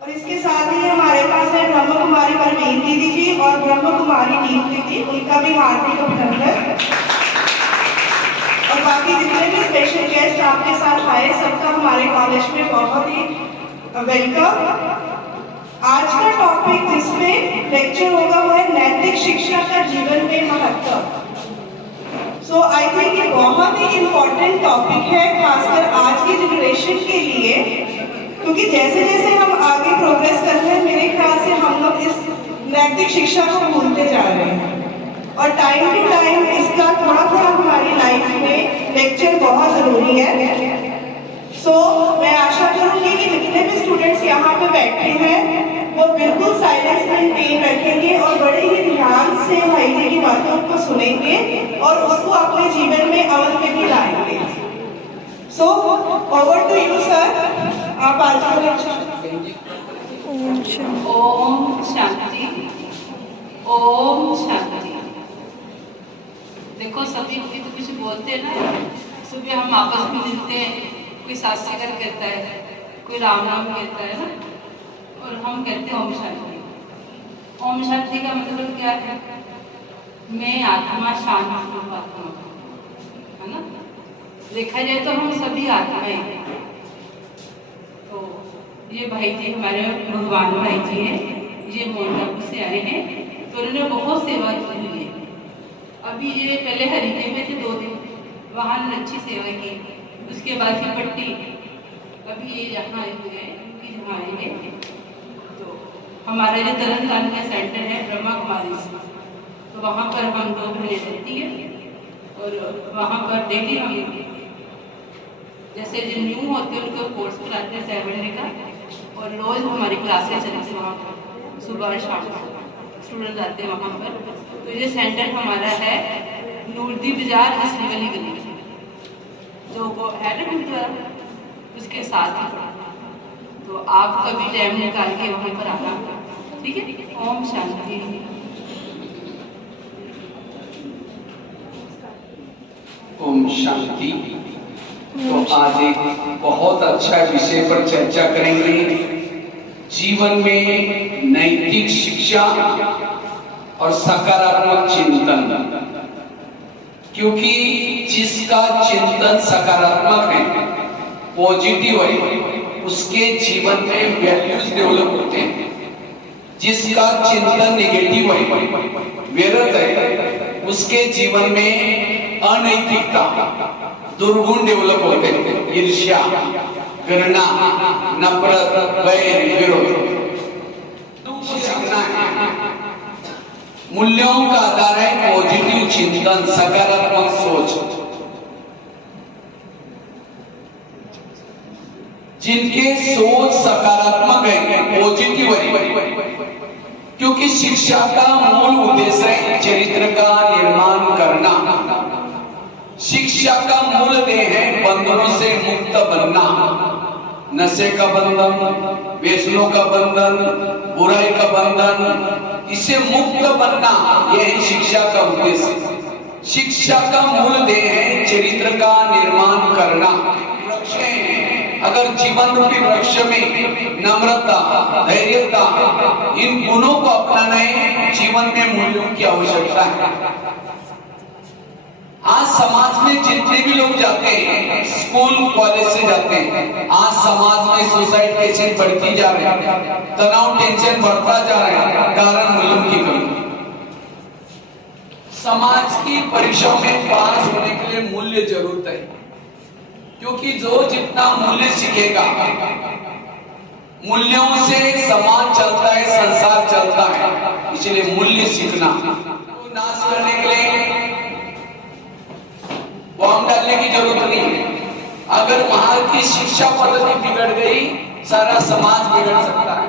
और इसके साथ ही हमारे पास है ब्रह्म कुमारी परवीन दीदी जी और ब्रह्म कुमारी दीदी जी, उनका भी हार्दिक अभिनंदन। और बाकी जितने भी स्पेशल गेस्ट आपके साथ आए सबका हमारे कॉलेज में बहुत ही वेलकम। आज का टॉपिक जिसमें लेक्चर होगा वो है नैतिक शिक्षा का जीवन में महत्व। सो आई थिंक ये बहुत ही इम्पोर्टेंट टॉपिक है, खासकर आज की जनरेशन के लिए, क्योंकि जैसे जैसे हम आगे प्रोग्रेस कर रहे हैं मेरे ख्याल से हम लोग इस नैतिक शिक्षा को भूलते जा रहे हैं। और टाइम टू टाइम इसका थोड़ा थोड़ा हमारी लाइफ में लेक्चर बहुत ज़रूरी है। सो मैं आशा करूँगी कि जितने भी स्टूडेंट्स यहाँ पे बैठे हैं वो बिल्कुल साइलेंस मेंटेन रखेंगे और बड़े ही ध्यान से भाई जी की बातों को सुनेंगे और उसको अपने जीवन में अमल में भी लाएंगे। So over to you sir, आप आज का लेक्चर। ओम शांति, ओम शांति। देखो सभी कोई तो कुछ बोलते हैं ना, सुबह हम आपस में मिलते हैं, कोई साक्षात्कार कहता है, कोई राम नाम कहता है ना, और हम कहते हैं ओम शांति। ओम शांति का मतलब क्या है? मैं आत्मा शांत स्वरूप आत्मा, है ना। देखा जाए तो हम सभी आत्माएं हैं। तो ये भाई जी हमारे भगवान भाई जी हैं, ये मोहनपुर से आए हैं, तो उन्होंने बहुत सेवा की है। अभी ये पहले हरिके में थे 2 दिन, वहाँ अच्छी सेवा की। उसके बाद की पट्टी, अभी ये यहाँ गए, उनकी जहाँ आएंगे। तो हमारा ये तरनतारन का सेंटर है ब्रह्मा कुमारी, तो वहाँ पर हम लोग रहने रहती है। और वहाँ पर डेली हम जैसे जो न्यू होते हैं उनको कोर्स कराते हैं 7 डे का, और रोज़ हमारी क्लासेस चलती है वहाँ पर, सुबह और शाम को स्टूडेंट आते हैं वहाँ पर। तो ये सेंटर हमारा है नूरदी बाजार असली वाली गली, जो वो है ना गुरुद्वारा, उसके साथ ही। तो आप कभी टाइम निकाल के वहाँ पर आना, ठीक है। ओम शांति। ओम शांति। तो आज एक बहुत अच्छा विषय पर चर्चा करेंगे, जीवन में नैतिक शिक्षा और सकारात्मक चिंतन। क्योंकि जिसका चिंतन सकारात्मक है, पॉजिटिव है, उसके जीवन में वैल्यूज डेवलप होते हैं। जिसका चिंतन नेगेटिव है, व्यर्थ है, उसके जीवन में अनैतिकता, दुर्गुण डेवलप होते हैं। ईर्ष्या, घृणा, नफरत, वैर, विरोध। सीखना है, मूल्यों का आधार है पॉजिटिव चिंतन, सकारात्मक सोच। जिनके सोच सकारात्मक है, पॉजिटिव है, क्योंकि शिक्षा का मूल उद्देश्य है चरित्र का निर्माण करना। शिक्षा का मूल ध्येय है बंधनों से मुक्त बनना। नशे का बंधन, व्यसनों का बंधन, बुराई का बंधन, इससे मुक्त बनना, यह है शिक्षा का उद्देश्य। शिक्षा का मूल ध्येय है चरित्र का निर्माण करना। वृक्ष है, अगर जीवन रूपी वृक्ष में नम्रता, धैर्यता, इन गुणों को अपनाना है, जीवन में मूल्यों की आवश्यकता है। आज समाज में जितने भी लोग जाते हैं, स्कूल कॉलेज से जाते हैं, आज समाज में सुसाइड केसेस बढ़ती जा रहे हैं, तनाव टेंशन बढ़ता जा रहा है, कारण मूल्यों की कमी। समाज की परीक्षाओं में पास होने के लिए मूल्य जरूरत है, क्योंकि जो जितना मूल्य सीखेगा, मूल्यों से समाज चलता है, संसार चलता है। इसलिए मूल्य सीखना, तो नाश करने के लिए बॉम्ब डालने की जरूरत नहीं है। अगर वहां की शिक्षा पद्धति बिगड़ गई, सारा समाज बिगड़ सकता है।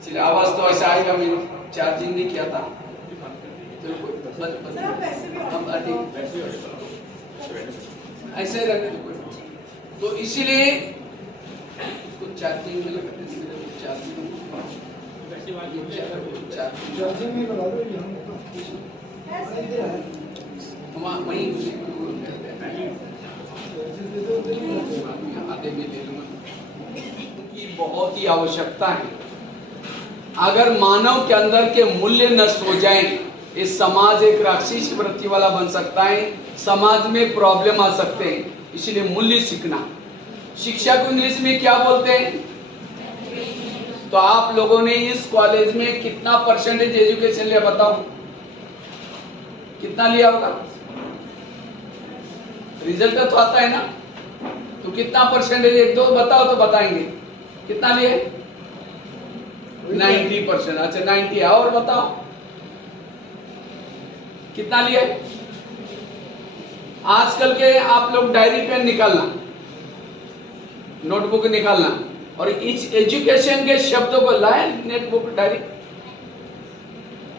इसलिए आवाज तो ऐसा आएगा, मैं चार्जिंग नहीं किया था। ऐसे रखने तो इसीलिए उसको चार्जिंग में लगा देंगे। चार्जिंग में लगा दो, वहीं आधे में ले लूंगा। बहुत बहुत ही आवश्यकता है। अगर मानव के अंदर के मूल्य नष्ट हो जाए, इस समाज एक राक्षसी वृत्ति वाला बन सकता है, समाज में प्रॉब्लम आ सकते हैं। इसलिए मूल्य सीखना। शिक्षा को इंग्लिश में क्या बोलते हैं? तो आप लोगों ने इस कॉलेज में कितना परसेंटेज एजुकेशन लिया बताओ? कितना लिया होगा? रिजल्ट तो आता है ना, तो कितना परसेंटेज? एक दो बताओ तो बताएंगे। कितना लिए? 90%। अच्छा 90 है। और बताओ कितना लिए? आजकल के आप लोग डायरी पेन निकालना, नोटबुक निकालना, और इस एजुकेशन के शब्दों को लाए नोटबुक डायरी?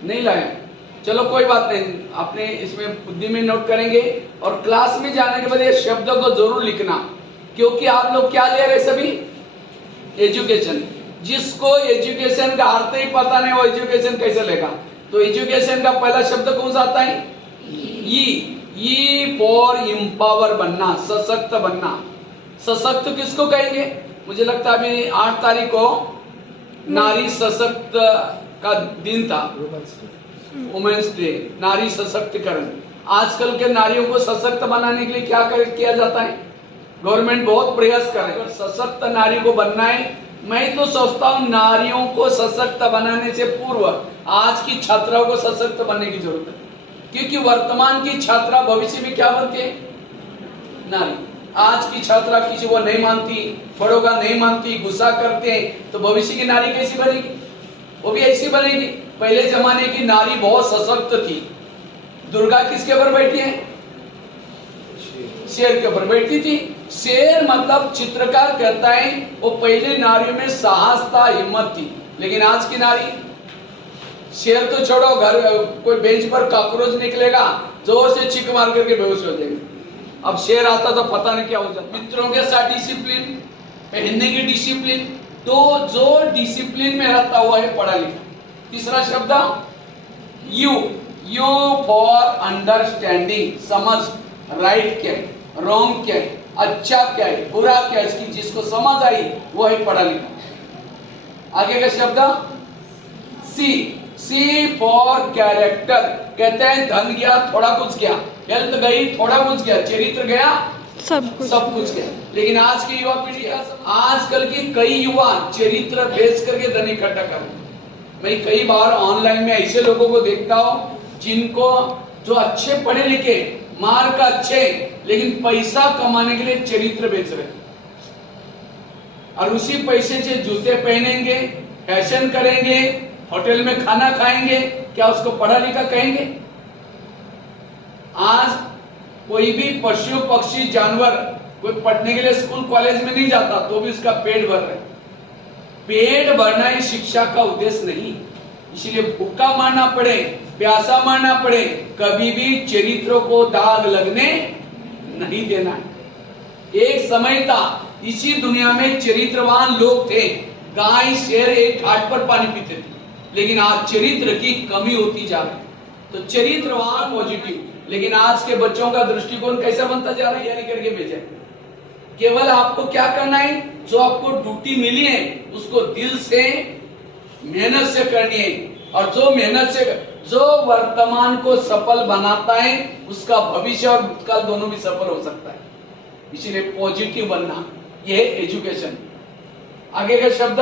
नहीं लाए। चलो कोई बात नहीं, अपने इसमें बुद्धि में नोट करेंगे और क्लास में जाने के बाद ये शब्दों को जरूर लिखना, क्योंकि आप लोग क्या ले रहे सभी? एजुकेशन। जिसको एजुकेशन का अर्थ ही पता नहीं वो एजुकेशन कैसे लेगा? तो एजुकेशन का पहला शब्द कौन सा आता है? ई फॉर एम्पावर बनना, सशक्त बनना। सशक्त किसको कहेंगे? मुझे लगता है अभी 8 तारीख को नारी सशक्त का दिन था, वुमेन्स डे, नारी सशक्तिकरण। आजकल के नारियों को सशक्त बनाने के लिए क्या किया जाता है? गवर्नमेंट बहुत प्रयास कर रही है सशक्त नारी को बनना है। मैं तो सोचता हूँ नारियों को सशक्त बनाने से पूर्व आज की छात्राओं को सशक्त बनने की जरूरत है, क्योंकि वर्तमान की छात्रा भविष्य में क्या बनती है? नारी। आज की छात्रा किसी को नहीं मानती, बड़ों का नहीं मानती, गुस्सा करते हैं, तो भविष्य की नारी कैसी बनेगी? वो भी ऐसी बनेगी। पहले जमाने की नारी बहुत सशक्त थी। दुर्गा किसके ऊपर बैठी है? शेर के ऊपर बैठी थी। शेर मतलब चित्रकार कहता है वो पहले नारियों में साहस था, हिम्मत थी। लेकिन आज की नारी, शेर तो छोड़ो, घर कोई बेंच पर कॉकरोच निकलेगा, जोर से चीख मार करके बेहोश हो जाएंगे। अब शेर आता तो पता नहीं क्या हो जाता। मित्रों के साथ डिसिप्लिन, पहनने की डिसिप्लिन, तो जो डिसिप्लिन में रहता हुआ है पढ़ा लिखा। तीसरा शब्द यू फॉर अंडरस्टैंडिंग, समझ, राइट क्या है, रॉन्ग क्या है, अच्छा क्या है, बुरा क्या है, इसकी जिसको समझ आई वो है पढ़ा लिखा। आगे का शब्द सी फॉर कैरेक्टर। कहते हैं धन गया थोड़ा कुछ गया, हेल्थ गई थोड़ा कुछ गया, चरित्र गया सब कुछ गया। लेकिन आज की युवा पीढ़ी, आजकल की कई युवा चरित्र बेच करके धन इकट्ठा कर रहे हैं। मैं कई बार ऑनलाइन में ऐसे लोगों को देखता हूँ जिनको, जो अच्छे पढ़े लिखे, मार्क अच्छे, लेकिन पैसा कमाने के लिए चरित्र बेच रहे हैं, और उसी पैसे से जूते पहनेंगे, फैशन करेंगे, होटल में खाना खाएंगे, क्या उसको पढ़ा लिखा कहेंगे? आज कोई भी पशु पक्षी जानवर कोई पढ़ने के लिए स्कूल कॉलेज में नहीं जाता तो भी उसका पेट भर रहा है। पेट भरना ही शिक्षा का उद्देश्य नहीं। इसलिए भूखा मारना पड़े, प्यासा मारना पड़े, कभी भी चरित्रों को दाग लगने नहीं देना है। एक समय था इसी दुनिया में चरित्रवान लोग थे, गाय शेर एक घाट पर पानी पीते थे, लेकिन आज चरित्र की कमी होती जा रही है। तो चरित्रवान पॉजिटिव, लेकिन आज के बच्चों का दृष्टिकोण कैसा बनता जा रहा है? यानी करके भेजा। केवल आपको क्या करना है? जो आपको ड्यूटी मिली है उसको दिल से, मेहनत से करनी है, और जो मेहनत से, जो वर्तमान को सफल बनाता है उसका भविष्य और भूतकाल दोनों भी सफल हो सकता है। इसीलिए पॉजिटिव बनना, यह है एजुकेशन। आगे का शब्द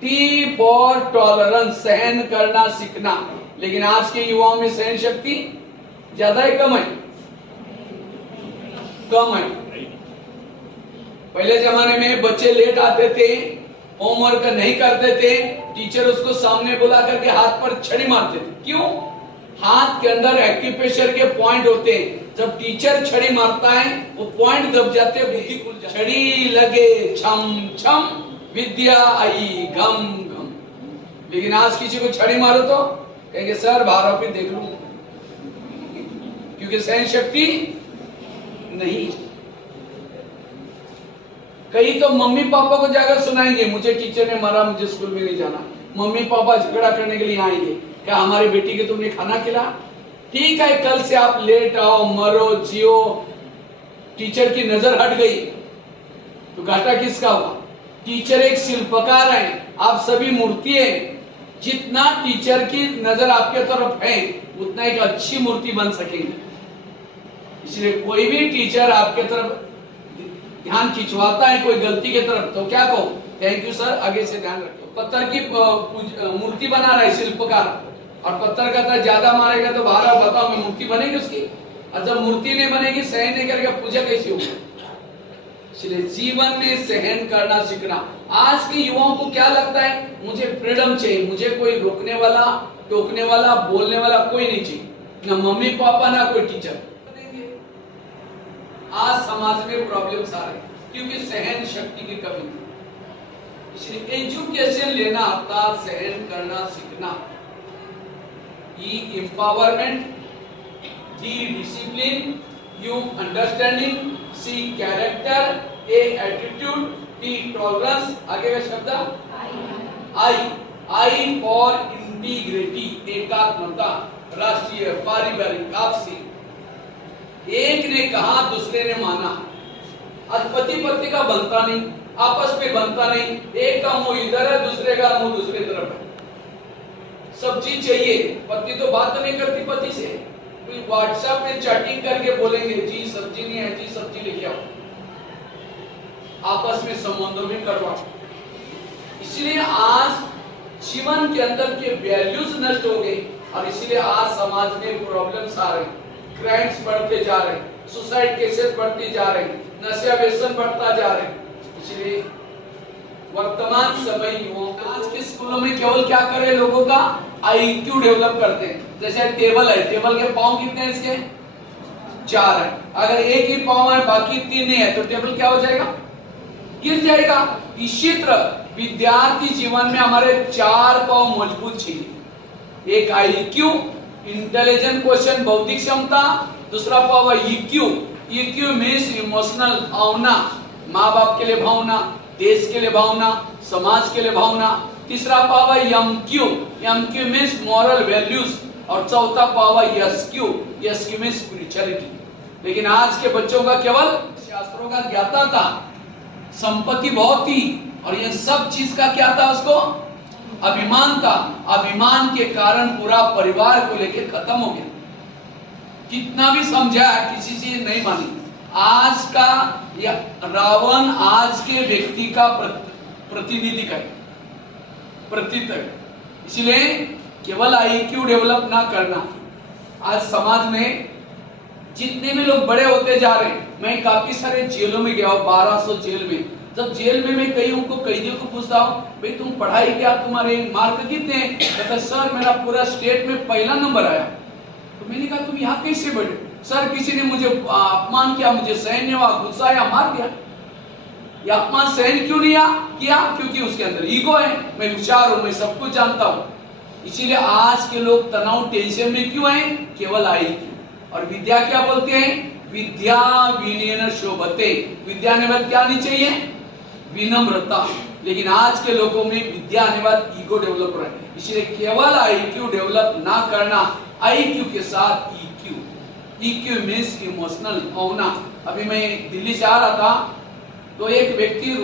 टी फॉर टॉलरेंस, सहन करना सीखना। लेकिन आज के युवाओं में सहन शक्ति ज्यादा है कम है? कम है। पहले जमाने में बच्चे लेट आते थे, होमवर्क नहीं करते थे, टीचर उसको सामने बुला करके हाथ पर छड़ी मारते थे। क्यों? हाथ के अंदर एक्यूप्रेशर के पॉइंट होते हैं। जब टीचर छड़ी मारता है वो पॉइंट दब जाते, बुद्धि खुल जाती। छड़ी लगे छम छम, विद्या आई घम घम। लेकिन आज किसी को छड़ी मारो तो कहेंगे सर बाहर पे देख लूं, क्योंकि सहन शक्ति नहीं। कई तो मम्मी पापा को जाकर सुनाएंगे मुझे टीचर ने मारा, मुझे स्कूल में नहीं जाना। मम्मी पापा झगड़ा करने के लिए आएंगे, क्या हमारी बेटी के तुमने खाना खिलाया? ठीक है, कल से आप लेट आओ, मरो जियो, टीचर की नजर हट गई तो घाटा किसका हुआ? टीचर एक शिल्पकार है, आप सभी मूर्ति है। जितना टीचर की नजर आपके तरफ है उतना एक अच्छी मूर्ति बन सकेंगे। इसलिए कोई भी टीचर आपके तरफ ध्यान खिंचवाता है कोई गलती की तरफ, तो क्या कहो, थैंक यू सर, आगे से ध्यान रखो। पत्थर की मूर्ति बना रहा है शिल्पकार, और पत्थर का ज्यादा मारेगा तो बाहर बताओ मैं मूर्ति बनेगी उसकी? और जब मूर्ति नहीं बनेगी, सहन नहीं करेगा, पूजा कैसी होगी? इसलिए जीवन में सहन करना सीखना। आज के युवाओं को क्या लगता है, मुझे फ्रीडम चाहिए, मुझे कोई रोकने वाला, टोकने वाला, बोलने वाला कोई नहीं चाहिए, ना मम्मी पापा ना कोई टीचर। आज समाज में प्रॉब्लम्स आ रहे क्योंकि सहन शक्ति की कमी। इसलिए एजुकेशन लेना आता सहन करना सीखना। E empowerment, D discipline, U understanding, C character, A attitude, T tolerance. आगे का शब्द आई फॉर इंटीग्रिटी, एकात्मता, राष्ट्रीय, पारिवारिक, आपसी। एक ने कहा दूसरे ने माना। आज पति पत्नी का बनता नहीं, आपस में बनता नहीं, एक का मुंह इधर है, दूसरे का मुंह दूसरी तरफ है। सब्जी चाहिए, पत्नी तो बात नहीं करती पति से, कोई व्हाट्सएप में चैटिंग करके बोलेंगे जी सब्जी नहीं है, जी सब्जी लेके आओ। आपस में संबंधों में करवा। इसलिए आज जीवन के अंदर के वैल्यूज नष्ट हो गए, और इसलिए आज समाज में प्रॉब्लम्स आ रहे हैं, क्राइम्स बढ़ते जा रहे हैं, सुसाइड केसेस बढ़ती जा रहे हैं, नशा व्यसन बढ़ता जा रहे हैं। इसलिए वर्तमान समय युवाओं आज के स्कूलों में केवल क्या करे, लोगों का आईक्यू डेवलप करते हैं। जैसे टेबल है, टेबल के पांव कितने हैं इसके? 4 है। अगर एक ही पांव है बाकी 3 नहीं है तो टेबल क्या हो जाएगा? गिर जाएगा। इसी तरह विद्यार्थी जीवन में हमारे 4 पांव मजबूत चाहिए। एक आईक्यू, इंटेलिजेंट क्वेश्चन, बौद्धिक क्षमता। दूसरा पाव ईक्यू, ईक्यू मीन्स इमोशनल, भावना, माँ बाप के लिए भावना, देश के लिए भावना, समाज के लिए भावना। तीसरा पाव MQ, MQ means moral values. और चौथा पाव एसक्यू, एसक्यू मीन्स स्पिरिचुअलिटी। लेकिन आज के बच्चों का केवल शास्त्रों का ज्ञाता था, संपत्ति बहुत थी, और ये सब चीज का क्या था उसको? अभिमान था। अभिमान के कारण पूरा परिवार को लेके खत्म हो गया। कितना भी समझाया किसी चीज नहीं मानी। आज का रावण आज के व्यक्ति का प्रतिनिधि है, प्रतीक है। इसलिए केवल आईक्यू डेवलप ना करना। आज समाज में जितने भी लोग बड़े होते जा रहे हैं, मैं काफी सारे जेलों में गया हूँ, 1200 जेल में। जब जेल में मैं कैदियों को पूछता हूँ, भाई तुम पढ़ाई क्या, तुम्हारे मार्क कितने हैं? कहता सर मेरा पूरा स्टेट में पहला नंबर आया। तो मैंने कहा तुम यहाँ कैसे बढ़े? सर किसी ने मुझे अपमान किया, मुझे सहन नहीं हुआ, गुस्सा आया, मार दिया। ये अपमान सहन क्यों नहीं किया? क्योंकि उसके अंदर ईगो है, मैं होशियार हूं, मैं सब कुछ जानता हूं। इसीलिए आज के लोग तनाव, टेंशन में क्यों है? केवल आईक्यू। और विद्या क्या बोलते हैं? विद्या विनयेन शोभते। विद्या आने बाद क्या नहीं चाहिए? विनम्रता। लेकिन आज के लोगों में विद्या आने बाद ईगो डेवलप हो रहा है। इसलिए केवल आईक्यू डेवलप ना करना, आईक्यू के साथ ईक्यू। ईक्यू मीन्स इमोशनल, भावना। अभी मैं दिल्ली से आ रहा था तो एक व्यक्ति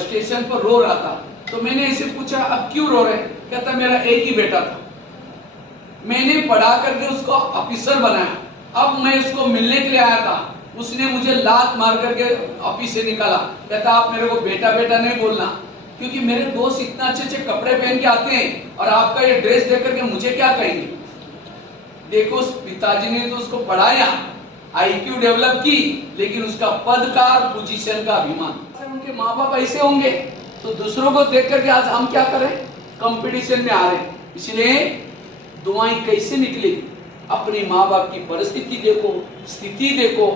स्टेशन पर रो रहा था। तो मैंने इसे पूछा अब क्यों रो रहे? कहता मेरा एक ही बेटा था, मैंने पढ़ा करके उसको ऑफिसर बनाया, अब मैं उसको मिलने के लिए आया था, उसने मुझे लात मार करके ऑफिस से निकाला। कहता आप मेरे को बेटा बेटा नहीं बोलना, क्योंकि मेरे दोस्त इतना अच्छे अच्छे कपड़े पहन के आते हैं और आपका ये ड्रेस देख करके मुझे क्या कहेंगे। देखो उस पिताजी ने तो उसको पढ़ाया, आईक्यू डेवलप की, लेकिन उसका पद का, पोजीशन का अभिमान। उनके माँ बाप ऐसे होंगे तो दूसरों को देख करके आज हम क्या करें? कंपटीशन में आ रहे हैं। इसलिए दुआएं कैसे निकलेगी? अपने माँ बाप की परिस्थिति देखो, स्थिति देखो।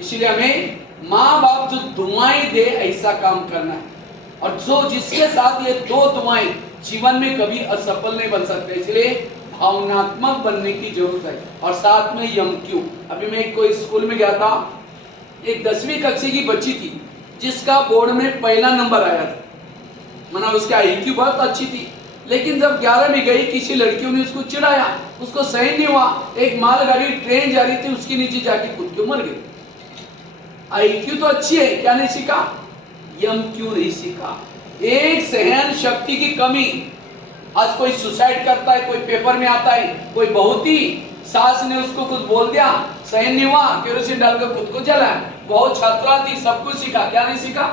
इसलिए हमें माँ बाप जो दुआएं दे ऐसा काम करना है, और जो जिसके साथ ये 2 दुआएं जीवन में कभी असफल नहीं बन सकते। इसलिए भावनात्मक बनने की जरूरत है, और साथ में एमक्यू। अभी मैं कोई स्कूल में गया था, एक 10वीं कक्षा की बच्ची थी जिसका बोर्ड में पहला नंबर आया था, मतलब उसकी आईक्यू बहुत अच्छी थी। लेकिन जब 11 में गई, किसी लड़कियों ने उसको चिढ़ाया, उसको सहन नहीं हुआ। एक मालगाड़ी ट्रेन जा रही थी, उसके नीचे जाके कूद के मर गई। आईक्यू तो अच्छी है, क्या नहीं सीखा? एमक्यू नहीं सीखा। एक सहन शक्ति की कमी। आज कोई सुसाइड करता है, कोई पेपर में आता है, कोई बहुत ही सास ने उसको कुछ बोल दिया, सहन नहीं हुआ, केरोसिन डालकर खुद को जलाया। बहुत छात्रा थी, सब कुछ सीखा, क्या नहीं सीखा?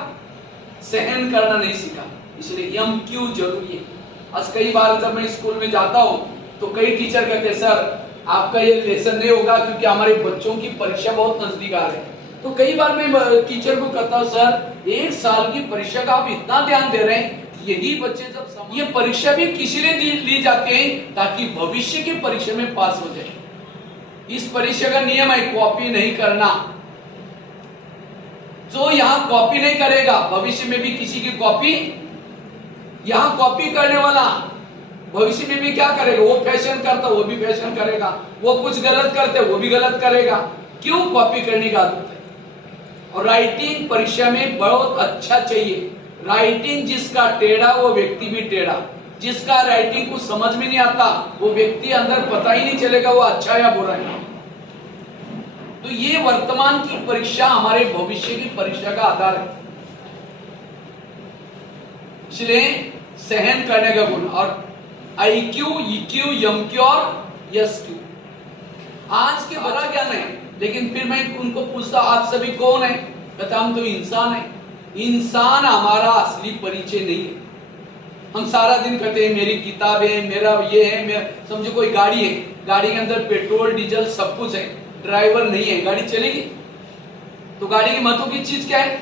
सहन करना नहीं सीखा। इसलिए यम क्यों जरूरी है। आज कई बार जब मैं स्कूल में जाता हूँ तो कई टीचर कहते हैं सर आपका ये लेसन नहीं होगा क्योंकि हमारे बच्चों की परीक्षा बहुत नजदीक आ रही है। तो कई बार मैं टीचर को कहता हूँ सर 1 साल की परीक्षा का आप इतना ध्यान दे रहे हैं, यही बच्चे जब ये परीक्षा भी किसी लिए ली जाती है ताकि भविष्य की परीक्षा में पास हो जाए। इस परीक्षा का नियम है कॉपी नहीं करना। जो यहाँ कॉपी नहीं करेगा भविष्य में भी किसी की कॉपी, यहाँ कॉपी करने वाला भविष्य में भी क्या करेगा? वो फैशन करता वो भी फैशन करेगा, वो कुछ गलत करते वो भी गलत करेगा। क्यों? कॉपी करने का आदत है। और राइटिंग परीक्षा में बहुत अच्छा चाहिए। राइटिंग जिसका टेढ़ा वो व्यक्ति भी टेढ़ा, जिसका राइटिंग को समझ में नहीं आता वो व्यक्ति अंदर पता ही नहीं चलेगा वो अच्छा या बुरा है। तो ये वर्तमान की परीक्षा हमारे भविष्य की परीक्षा का आधार है। इसलिए सहन करने का गुण और IQ, EQ, MQ और SQ आज के बड़ा ज्ञान है। लेकिन फिर मैं उनको पूछता आप सभी कौन है? कहता हम तो इंसान है। इंसान हमारा असली परिचय नहीं है। हम सारा दिन कहते हैं मेरी किताब है, मेरा ये है, मेरा समझो कोई गाड़ी है, गाड़ी के अंदर पेट्रोल डीजल सब कुछ है, ड्राइवर नहीं है, गाड़ी चलेगी? तो गाड़ी की महत्व की चीज क्या है?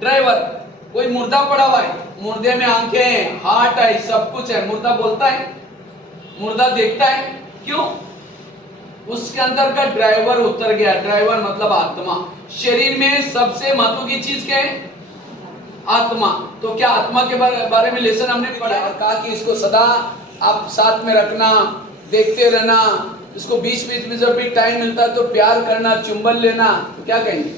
ड्राइवर। कोई मुर्दा पड़ा हुआ है, मुर्दे में आंखें हैं, हार्ट है, सब कुछ है, मुर्दा बोलता है? मुर्दा देखता है? क्यों? उसके अंदर का ड्राइवर उतर गया। ड्राइवर मतलब आत्मा। शरीर में सबसे महत्व की चीज क्या है? आत्मा। तो क्या आत्मा के बारे में लेसन हमने पढ़ा और कहा कि इसको सदा आप साथ में रखना, देखते रहना, इसको बीच बीच में जब भी टाइम मिलता है तो प्यार करना, चुंबन लेना। तो क्या कहेंगे?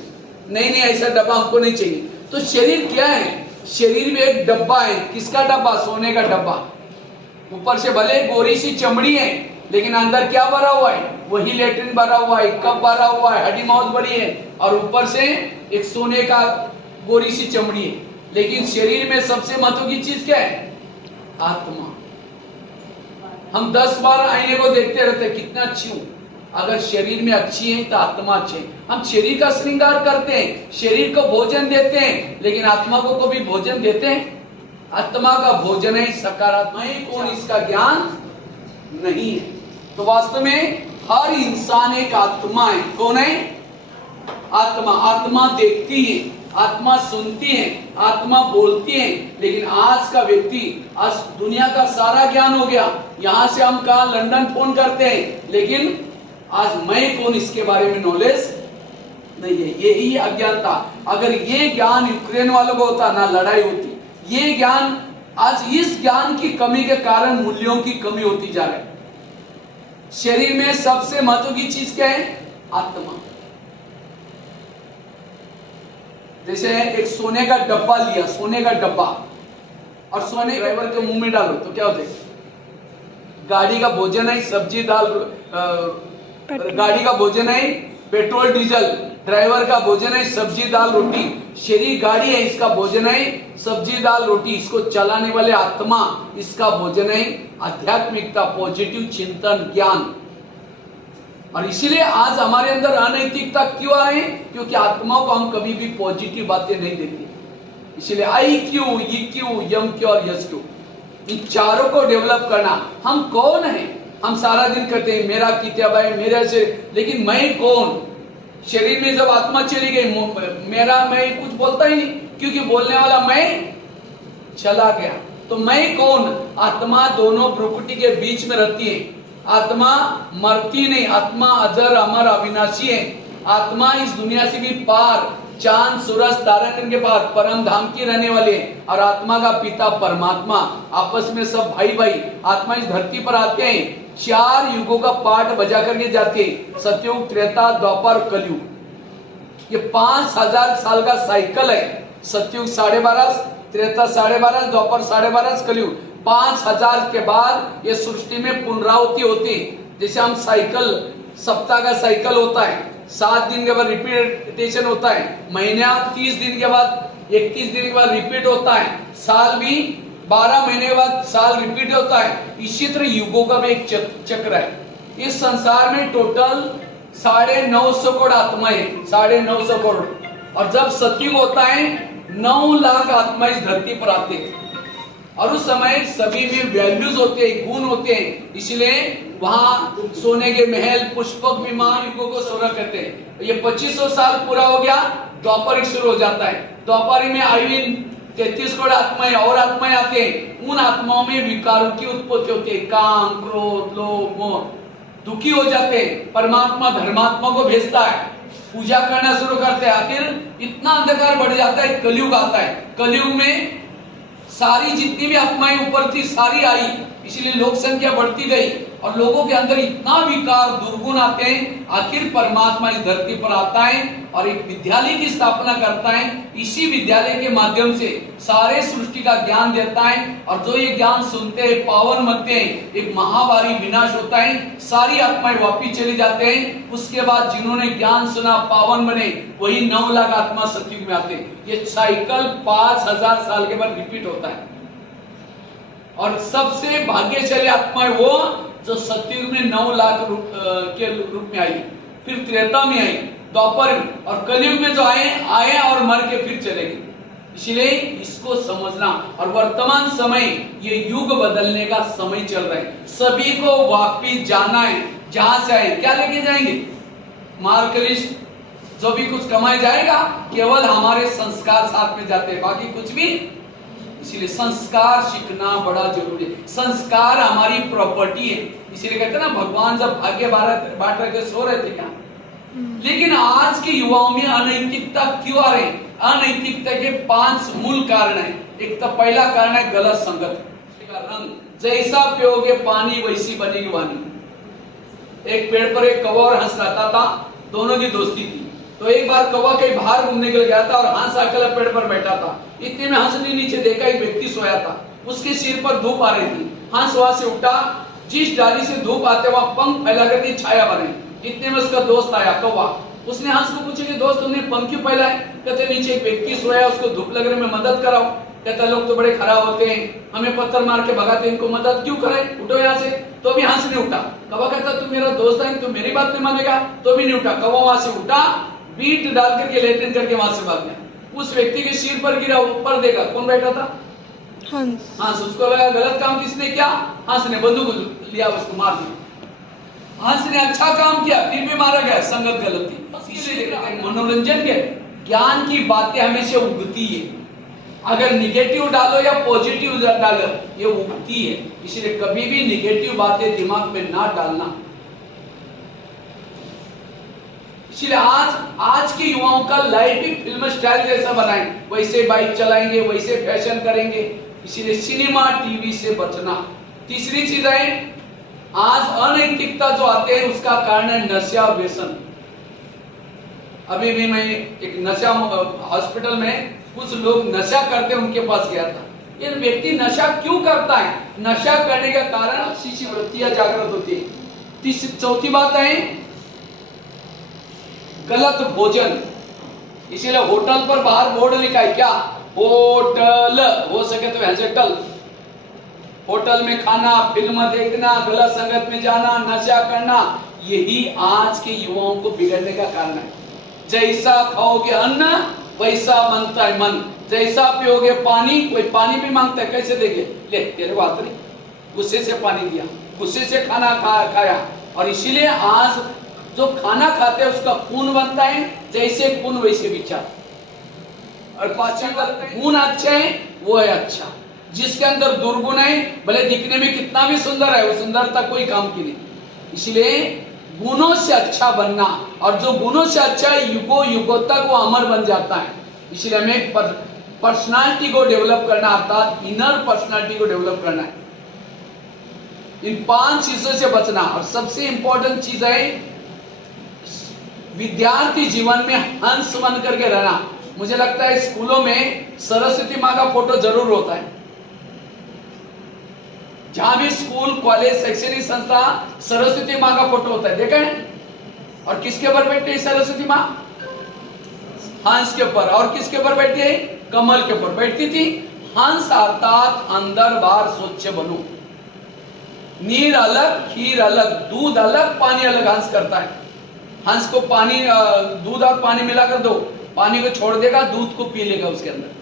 नहीं नहीं ऐसा डब्बा हमको नहीं चाहिए। तो शरीर क्या है? शरीर में एक डब्बा है। किसका डब्बा? सोने का डब्बा। ऊपर से भले गोरी सी चमड़ी है लेकिन अंदर क्या भरा हुआ है? वही लेट्रिन भरा हुआ है, कप भरा हुआ है, हड्डी माउस भरी है और ऊपर से एक सोने का गोरी सी चमड़ी है। लेकिन शरीर में सबसे महत्व की चीज क्या है? आत्मा। हम 10 बार आईने को देखते रहते हैं कितना अच्छी हूं। अगर शरीर में अच्छी है तो आत्मा अच्छी है। हम शरीर का श्रृंगार करते हैं, शरीर को भोजन देते हैं, लेकिन आत्मा को कभी भोजन देते हैं? आत्मा का भोजन है सकारात्मक। कौन इसका ज्ञान नहीं है। तो वास्तव में हर इंसान एक आत्मा है। कौन है? आत्मा। आत्मा देखती है, आत्मा सुनती है, आत्मा बोलती है। लेकिन आज का व्यक्ति, आज दुनिया का सारा ज्ञान हो गया, यहां से हम कहा लंदन फोन करते हैं, लेकिन आज मैं कौन इसके बारे में नॉलेज नहीं है। यही अज्ञानता। अगर ये ज्ञान यूक्रेन वालों को होता ना लड़ाई होती। ये ज्ञान, आज इस ज्ञान की कमी के कारण मूल्यों की कमी होती जा रही है। शरीर में सबसे महत्व की चीज क्या है? आत्मा। जैसे एक सोने का डब्बा लिया, सोने का डब्बा, और सोने ड्राइवर के मुंह में डालो तो क्या होता है? गाड़ी का भोजन है सब्जी दाल, गाड़ी का भोजन है पेट्रोल डीजल, ड्राइवर का भोजन है सब्जी दाल रोटी। शरीर गाड़ी है, इसका भोजन है सब्जी दाल रोटी। इसको चलाने वाले आत्मा, इसका भोजन है आध्यात्मिकता, पॉजिटिव चिंतन, ज्ञान। और इसीलिए आज हमारे अंदर अनैतिकता क्यों आ रही है? क्योंकि आत्माओं को हम कभी भी पॉजिटिव बातें नहीं देते। इसलिए IQ, EQ, MQ और SQ, इन चारों को डेवलप करना। हम कौन है? हम सारा दिन कहते हैं मेरा किताब है, मेरे से, लेकिन मैं कौन? शरीर में जब आत्मा चली गई, मेरा मैं कुछ बोलता ही नहीं, क्योंकि बोलने वाला मैं चला गया। तो मैं कौन? आत्मा दोनों भ्रुकुटी के बीच में रहती है। आत्मा मरती नहीं, आत्मा अजर अमर अविनाशी है। आत्मा इस दुनिया से भी पार, चांद सूरज तारागण के पार परम धाम की रहने वाले। और आत्मा का पिता परमात्मा, आपस में सब भाई भाई। आत्मा इस धरती पर आते हैं, 4 युगों का पाठ बजा करके जाते हैं, सतयुग, त्रेता, द्वापर, कलयुग। ये 5000 साल का साइकिल है। सतयुग 12.5, त्रेता 12.5, द्वापर 12.5, कलयुग 5000 के बाद ये सृष्टि में पुनरावृत्ति होती है। जैसे हम साइकिल, सप्ताह का साइकिल होता है, 7 दिन के बाद रिपीटेशन होता है, महीना 30 दिन के बाद 31 दिन के बाद रिपीट होता है, साल भी 12 महीने के बाद साल रिपीट होता है। इसी तरह युगों का भी एक चक्र है। इस संसार में टोटल 950 करोड़ आत्माएं, 950 करोड़, और जब सतयुग होता है 9 लाख आत्मा इस धरती पर आते हैं, और उस समय सभी में वैल्यूज होते हैं, गुण होते हैं, इसलिए वहां सोने के महल, पुष्पक विमान, युगों को स्वर्ग कहते हैं। ये 2500 साल पूरा हो गया, द्वापर शुरू हो जाता है। द्वापर में आयु 33 करोड़ आत्माएं और आत्माएं आते हैं। उन आत्माओं में विकारों की उत्पत्ति होती है, काम, क्रोध, लोभ, मोह, दुखी हो जाते हैं। परमात्मा धर्मात्मा को भेजता है, पूजा करना शुरू करते हैं। आखिर इतना अंधकार बढ़ जाता है, कलयुग आता है। कलयुग में सारी जितनी भी आत्माएं ऊपर थी सारी आई, इसलिए लोक संख्या बढ़ती गई और लोगों के अंदर इतना विकार दुर्गुण आते हैं। आखिर परमात्मा इस धरती पर आता है और एक विद्यालय की स्थापना करता है। इसी विद्यालय के माध्यम से सारे सृष्टि का ज्ञान देता है, और जो ये ज्ञान सुनते हैं, पावन बनते हैं, एक महाभारी विनाश होता है, सारी आत्माएं वापिस चले जाते हैं। उसके बाद जिन्होंने ज्ञान सुना, पावन बने, वही 9 लाख आत्मा सतयुग में आते हैं। ये साइकिल 5000 साल के बाद रिपीट होता है। और सबसे भाग्यशाली आत्मा वो जो सतयुग में 9 लाख के रूप में आई, फिर त्रेता में आई, द्वापर में, और कलयुग में जो आए और मर के फिर चले गए। इसलिए इसको समझना, और वर्तमान समय ये युग बदलने का समय चल रहा है। सभी को वापिस जाना है, जहां से आए। क्या लेके जाएंगे? मार्क लिस्ट, जो भी कुछ कमाया जाएगा केवल हमारे संस्कार साथ में जाते हैं, बाकी कुछ भी। इसीलिए संस्कार सीखना बड़ा जरूरी है। संस्कार हमारी प्रॉपर्टी है। इसीलिए कहते हैं ना, भगवान जब भाग्य बांट के सो रहे थे क्या? लेकिन आज के युवाओं में अनैतिकता क्यों आ रही है? अनैतिकता के 5 मूल कारण है। एक तो पहला कारण है गलत संगत का रंग। जैसा पियोगे पानी वैसी बनेगी वाणी। एक पेड़ पर एक कौवा और हंस रहता था, दोनों की दोस्ती थी। तो एक बार कौवा कहीं बाहर घूमने के लिए गया था और हंस अकेला पेड़ पर बैठा था। इतने में हंस ने नीचे देखा एक व्यक्ति सोया था, उसके सिर पर धूप आ रही थी। हंस वहां से उठा, जिस डाली से धूप आते वहां पंख फैला करके छाया बने। इतने में उसका दोस्त आया कौवा। उसने हंस को पूछा कि दोस्त तुमने पंख क्यों फैलाए? कहते नीचे एक व्यक्ति सोया, उसको धूप लग रही, मैं मदद कराओ। कहता लोग तो बड़े खराब होते हैं, हमें पत्थर मार के भगाते, इनको मदद क्यों करे, उठो यहाँ से। तो भी हंस नहीं उठा। कौवा कहता तू मेरा दोस्त है, तू मेरी बात नहीं मानेगा, तो भी नहीं उठा। कौवा वहां से उठा, बीट डाल करके लेटन करके वहां से भाग गया। उस व्यक्ति के सिर पर गिरा, ऊपर देखा कौन बैठा था? हंस। उसको लगा गलत काम किसने किया? हंस ने। बंदूक लिया, उसको मार दिया। हंस ने अच्छा काम किया, फिर भी मारा गया, संगत गलत थी। मनोरंजन के ज्ञान की बातें हमेशा उगती है। अगर निगेटिव डालो या पॉजिटिव डालो, ये उगती है। इसलिए कभी भी निगेटिव बातें दिमाग में ना डालना। इसलिए आज के युवाओं का लाइफ भी फिल्म स्टाइल जैसा बनाएं, वैसे बाइक चलाएंगे, वैसे फैशन करेंगे। इसीलिए सिनेमा टीवी से बचना। तीसरी चीज है, आज अनैतिकता जो आते हैं उसका कारण है नशा व्यसन। अभी भी मैं एक नशा हॉस्पिटल में कुछ लोग नशा करते हैं, उनके पास गया था। ये व्यक्ति नशा क्यों करता है? नशा करने का कारण अच्छी वृत्तियां जागृत होती है। चौथी बात है गलत भोजन। इसीलिए होटल पर बाहर बोर्ड लिखा है क्या? होटल, हो सके तो वेजिटल। होटल में खाना, फिल्म देखना, गलत संगत में जाना, नशा करना, यही आज के युवाओं को बिगड़ने का कारण है। जैसा खाओगे अन्न वैसा मांगता है मन, जैसा पियोगे पानी, कोई पानी भी मांगता है, कैसे देंगे? ले तेरे को आता नहीं, गुस्से से पानी दिया, गुस्से से खाना खाया। और इसीलिए आज जो खाना खाते हैं उसका खून बनता है, जैसे खून वैसे विचार। और पाचन खून अच्छा है वो है अच्छा। जिसके अंदर दुर्गुण है, भले दिखने में कितना भी सुंदर है, वो सुंदरता कोई काम की नहीं। इसलिए गुणों से अच्छा बनना, और जो गुणों से अच्छा है युगों युगों तक वो अमर बन जाता है। इसलिए हमें पर्सनालिटी को डेवलप करना, अर्थात इनर पर्सनालिटी को डेवलप करना है। इन 5 चीजों से बचना। और सबसे इंपॉर्टेंट चीज है विद्यार्थी जीवन में हंस बन करके रहना। मुझे लगता है स्कूलों में सरस्वती माँ का फोटो जरूर होता है। जहां भी स्कूल, कॉलेज, शैक्षणिक संस्था, सरस्वती माँ का फोटो होता है, देखा है? और किसके ऊपर बैठती है सरस्वती माँ? हंस के ऊपर। और किसके ऊपर बैठती है? कमल के ऊपर बैठती थी। हंस अर्थात अंदर बाहर स्वच्छ बनो। नीर अलग, खीर अलग, दूध अलग, पानी अलग हंस करता है। हंस को पानी, दूध और पानी मिलाकर दो, पानी को छोड़ देगा, दूध को पी लेगा उसके अंदर।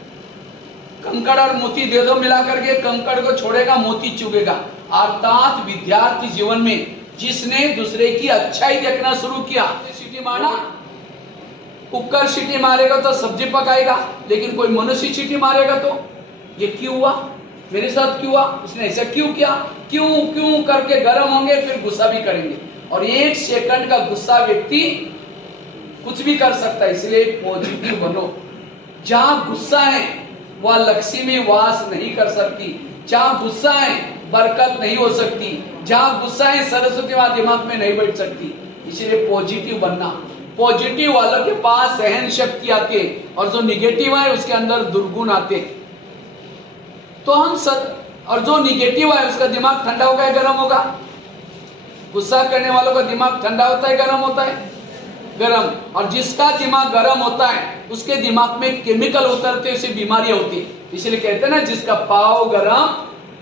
कंकड़ और मोती दे दो मिला करके, कंकड़ को छोड़ेगा, मोती चुगेगा। अर्थात विद्यार्थी जीवन में जिसने दूसरे की अच्छाई देखना शुरू किया, सीटी मारना, कुकर सीटी मारेगा तो सब्जी पकाएगा, लेकिन कोई मनुष्य सीटी मारेगा तो ये क्यों हुआ, मेरे साथ क्यों हुआ, उसने ऐसा क्यों किया, क्यों क्यों करके गर्म होंगे, फिर गुस्सा भी करेंगे। और 1 सेकंड का गुस्सा व्यक्ति कुछ भी कर सकता है। इसलिए पॉजिटिव बनो। जहां गुस्सा है वह लक्ष्मी वास नहीं कर सकती। जहां गुस्सा है बरकत नहीं हो सकती। जहां गुस्सा है सरस्वती मां दिमाग में नहीं बैठ सकती। इसलिए पॉजिटिव बनना। पॉजिटिव वालों के पास सहन शक्ति आती है, और जो निगेटिव है उसके अंदर दुर्गुण आते हैं। तो हम और जो निगेटिव है उसका दिमाग ठंडा होगा या गर्म होगा? गुस्सा करने वालों का दिमाग ठंडा होता है, गर्म होता है? गर्म। और जिसका दिमाग गर्म होता है उसके दिमाग में केमिकल उतरते, उसे बीमारियां होती है। इसलिए कहते हैं ना, जिसका पाव गर्म,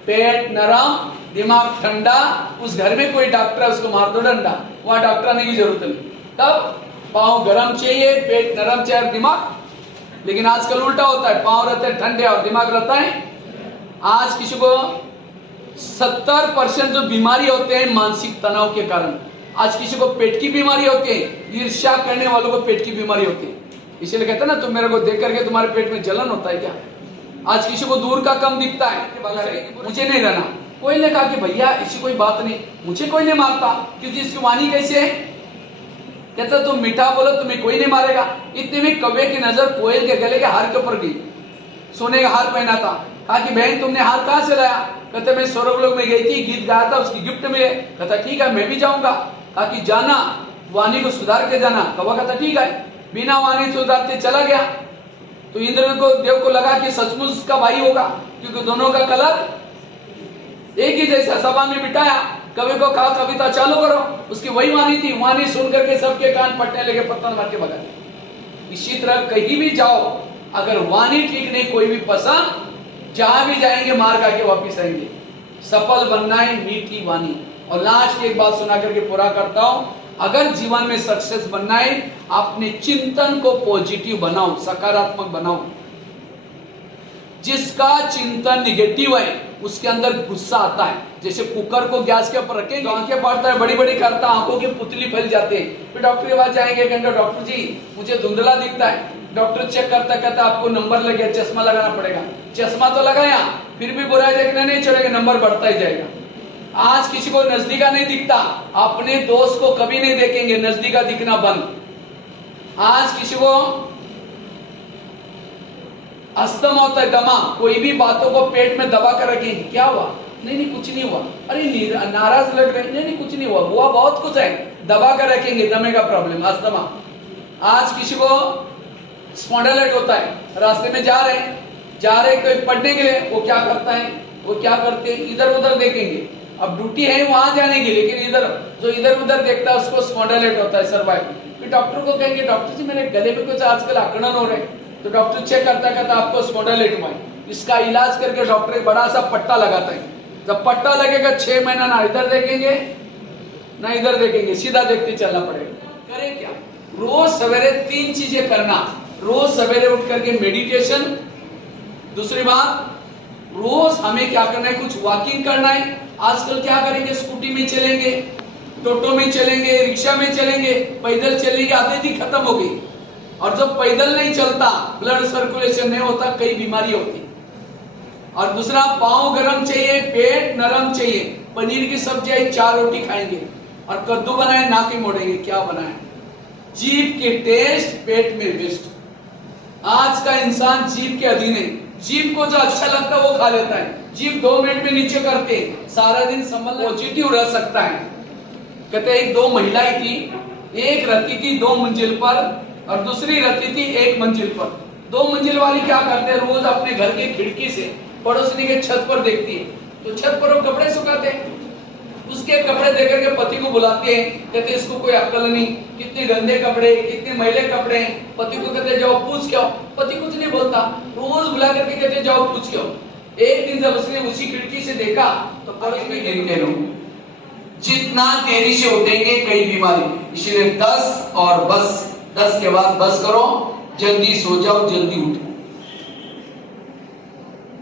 पेट नरम, दिमाग ठंडा, उस घर में कोई डॉक्टर है उसको मार दो डंडा, वहां डॉक्टर आने की जरूरत नहीं। तब पाव गर्म चाहिए, पेट नरम चाहिए, दिमाग। लेकिन आजकल उल्टा होता है, पाव रहते हैं ठंडे और दिमाग रहता है। आज किसी को 70% जो बीमारी होते हैं मानसिक तनाव के कारण। आज किसी को पेट की बीमारी होती है, ईर्ष्या करने वालों को पेट की बीमारी होती है। इसलिए कहते हैं ना, तुम मेरे को देख करके तुम्हारे पेट में जलन होता है क्या? आज किसी को दूर का कम दिखता है, मुझे नहीं रहना। कोई ने कहा कि भैया ऐसी कोई बात नहीं, मुझे कोई नहीं मारता, क्योंकि इसकी वाणी कैसे है? कहता तुम मीठा बोलो, तुम्हें कोई नहीं मारेगा। इतने में कौवे की नजर कोयल के गले के हार के ऊपर गई। सोने का हार पहना था। कहा कि बहन तुमने हार कहां से लाया? कहते मैं स्वर्गलोक में गई थी, गीत गाया था, उसकी गिफ्ट मिले। कहता ठीक है मैं भी जाऊंगा। कहा कि जाना, वाणी को सुधार के जाना। कौवा कहता ठीक है। बिना वाणी सुधारते चला गया। तो इंद्र को, देव को लगा कि सचमुच उसका भाई होगा, क्योंकि दोनों का कलर एक ही जैसा। सभा में बिठाया, कवि को कहा कविता चालू करो। उसकी वही वाणी थी। वाणी सुन करके सबके कान पटने लगे, पत्थर मार के भगा। इसी तरह कहीं भी जाओ, अगर वाणी ठीक नहीं, कोई भी पसंद, जहां भी जाएंगे मार खा के वापिस आएंगे। सफल बनना है मीठी वाणी। और लास्ट एक बात सुना करके पूरा करता हूं। अगर जीवन में सक्सेस बनना है, अपने चिंतन को पॉजिटिव बनाओ, सकारात्मक बनाओ। जिसका चिंतन निगेटिव है उसके अंदर गुस्सा आता है। जैसे कुकर को गैस के ऊपर रखेंगे, आंखें पड़ता है, बड़ी बड़ी करता है, आंखों की पुतली फैल जाते हैं। फिर डॉक्टर के पास जाएंगे, कहेंगे डॉक्टर जी मुझे धुंधला दिखता है। डॉक्टर चेक करता कहता आपको नंबर लग गया, चश्मा लगाना पड़ेगा। चश्मा तो लगाया, फिर भी बुराई देखने नहीं छोड़ेगा, नंबर बढ़ता ही जाएगा। आज किसी को नजदीका नहीं दिखता, अपने दोस्त को कभी नहीं देखेंगे, नजदीका दिखना बंद। आज किसी को अस्थमा होता है, दमा, कोई भी बातों को पेट में दबा कर रखेंगे। क्या हुआ? नहीं नहीं कुछ नहीं हुआ। अरे नाराज लग रहे, नहीं नहीं कुछ नहीं हुआ, हुआ बहुत कुछ है, दबा कर रखेंगे, दमे का प्रॉब्लम, अस्थमा। आज किसी को स्पॉन्डिलाइटिस होता है, रास्ते में जा रहे कोई पढ़ने के लिए, वो क्या करता है, वो क्या करते हैं, इधर उधर देखेंगे। अब ड्यूटी है वहां जाने की, लेकिन इधर जो इधर उधर देखता है उसको स्पॉन्डिलाइटिस होता है, सर्वाइव। फिर डॉक्टर को कहेंगे डॉक्टर जी मेरे गले में कुछ आजकल अकड़न हो रहे हैं। तो डॉक्टर चेक करता कहता आपको स्पॉन्डिलाइटिस हुआ है। इसका इलाज करके डॉक्टर एक बड़ा सा पट्टा लगाता है। जब पट्टा लगेगा 6 महीना ना इधर देखेंगे ना इधर देखेंगे, सीधा देखते चलना पड़ेगा। करें क्या? रोज सवेरे 3 चीजें करना। रोज सवेरे उठ करके मेडिटेशन। दूसरी बात, रोज हमें क्या करना है, कुछ वॉकिंग करना है। आजकल क्या करेंगे, स्कूटी में चलेंगे, टोटो में चलेंगे, रिक्शा में चलेंगे, पैदल चलेंगे, आदत खत्म हो गई। और जब पैदल नहीं चलता, ब्लड सर्कुलेशन नहीं होता, कई बीमारी होती। और दूसरा, पाँव गरम चाहिए, पेट नरम चाहिए। पनीर की सब्जी आई, 4 रोटी खाएंगे। और कद्दू बनाए, नाक ही मोड़ेंगे। क्या बनाए? जीभ के टेस्ट, पेट में वेस्ट। आज का इंसान जीभ के अधीन है। जीभ को जो अच्छा लगता है वो खा लेता है। जीभ 2 मिनट में नीचे करते, सारा दिन संबंध पॉजिटिव रह सकता है। कहते हैं 2 महिलाएं थी, एक रहती थी 2 मंजिल पर और दूसरी रहती थी 1 मंजिल पर। 2 मंजिल वाली क्या करते हैं, रोज अपने घर की खिड़की से पड़ोसनी के छत पर देखती है, तो छत पर वो कपड़े सुखाते हैं। उसके कपड़े देख करके पति को बुलाते हैं, कहते इसको कोई अक्ल नहीं, कितने गंदे कपड़े, कितने मैले कपड़े हैं। पति को कहते जाओ पूछ के आओ, पति कुछ नहीं बोलता, रोज बुला करके कहते जाओ पूछ के आओ। एक दिन जब उसने उसी खिड़की से देखा तो पड़ोस में गिनते रहो, जितना देरी से उठेंगे कई बीमारी, इसलिए 10 और बस, 10 के बाद बस करो, जल्दी सो जाओ, जल्दी उठो।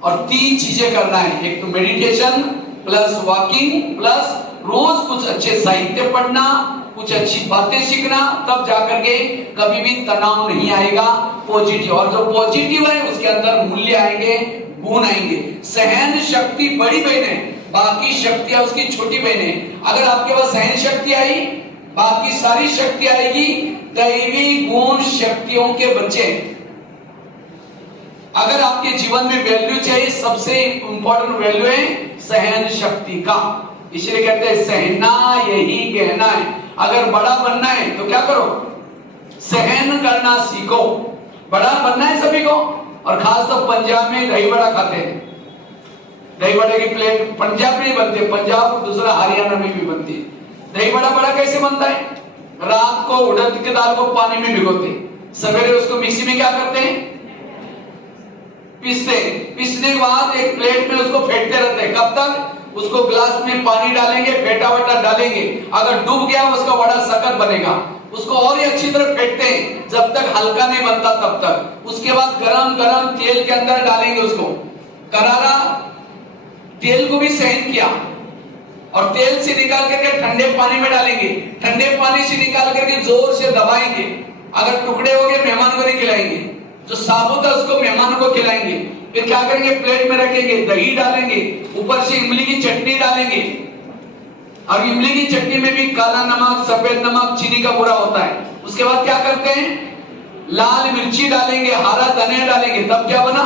और 3 चीजें करना है, एक तो मेडिटेशन प्लस वॉकिंग प्लस रोज कुछ अच्छे साहित्य पढ़ना, कुछ अच्छी बातें सीखना, तब जाकर के कभी भी तनाव नहीं आएगा, पॉजिटिव। और जो पॉजिटिव है उसके अंदर मूल्य आएंगे, गुण आएंगे। सहन शक्ति बड़ी बहन है, बाकी शक्तियां उसकी छोटी बहन है। अगर आपके पास सहन शक्ति आई, बाकी सारी शक्ति आएगी। दैवी गुण शक्तियों के बच्चे। अगर आपके जीवन में वैल्यू चाहिए, सबसे इंपॉर्टेंट वैल्यू है सहन शक्ति का। इसलिए कहते हैं सहना यही गहना है। अगर बड़ा बनना है तो क्या करो, सहन करना सीखो। बड़ा बनना है सभी को, और खास तो पंजाब में दही बड़ा खाते हैं। दही बड़े की प्लेट पंजाब में ही बनती है, पंजाब दूसरा हरियाणा में भी बनती है। दही बड़ा बड़ा कैसे बनता है, रात को उड़द की दाल को पानी में भिगोते, सवेरे उसको मिक्सी में क्या करते हैं, पीसते। पीसने के बाद एक प्लेट में उसको फेंटते रहते हैं। कब तक, उसको ग्लास में पानी डालेंगे, फेंटा वटा डालेंगे, अगर डूब गया उसका बड़ा सख्त बनेगा। उसको और ही अच्छी तरह फेंटते हैं जब तक हल्का नहीं बनता तब तक। उसके बाद गरम गरम तेल के अंदर डालेंगे उसको। करारा तेल को भी सहन किया, और तेल से निकाल करके ठंडे पानी में डालेंगे। ठंडे पानी से निकाल करके जोर से दबाएंगे। अगर टुकड़े हो गए मेहमान को नहीं खिलाएंगे, जो साबुत है उसको मेहमान को खिलाएंगे। फिर क्या करेंगे, प्लेट में रखेंगे, दही डालेंगे, ऊपर से इमली की चटनी डालेंगे। और इमली की चटनी में भी काला नमक, सफेद नमक, चीनी का बुरा होता है। उसके बाद क्या करते हैं, लाल मिर्ची डालेंगे, हरा धनिया डालेंगे, तब क्या बना,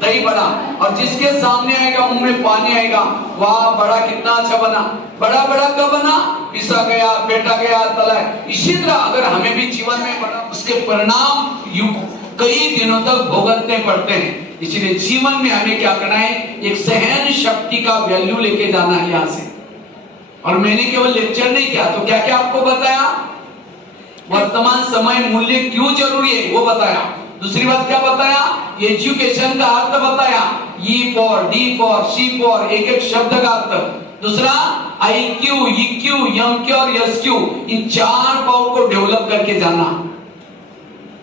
दही बड़ा। और जिसके सामने आएगा मुंह में पानी आएगा, वाह बड़ा कितना अच्छा बना। बड़ा बड़ा कब बना, पिसा गया, बेटा गया, तला। इसी तरह अगर हमें भी जीवन में बड़ा, उसके परिणाम कई दिनों तक भुगतने पड़ते हैं। इसलिए जीवन में हमें क्या करना है, एक सहन शक्ति का वैल्यू लेके जाना है यहाँ से। और मैंने केवल लेक्चर नहीं किया, तो क्या क्या आपको बताया, वर्तमान समय मूल्य क्यों जरूरी है वो बताया। दूसरी बात क्या बताया, एजुकेशन का अर्थ बताया, E for, D for, C for, एक एक शब्द का अर्थ। दूसरा IQ, EQ, MQ और SQ, इन 4 पाव को डेवलप करके जाना।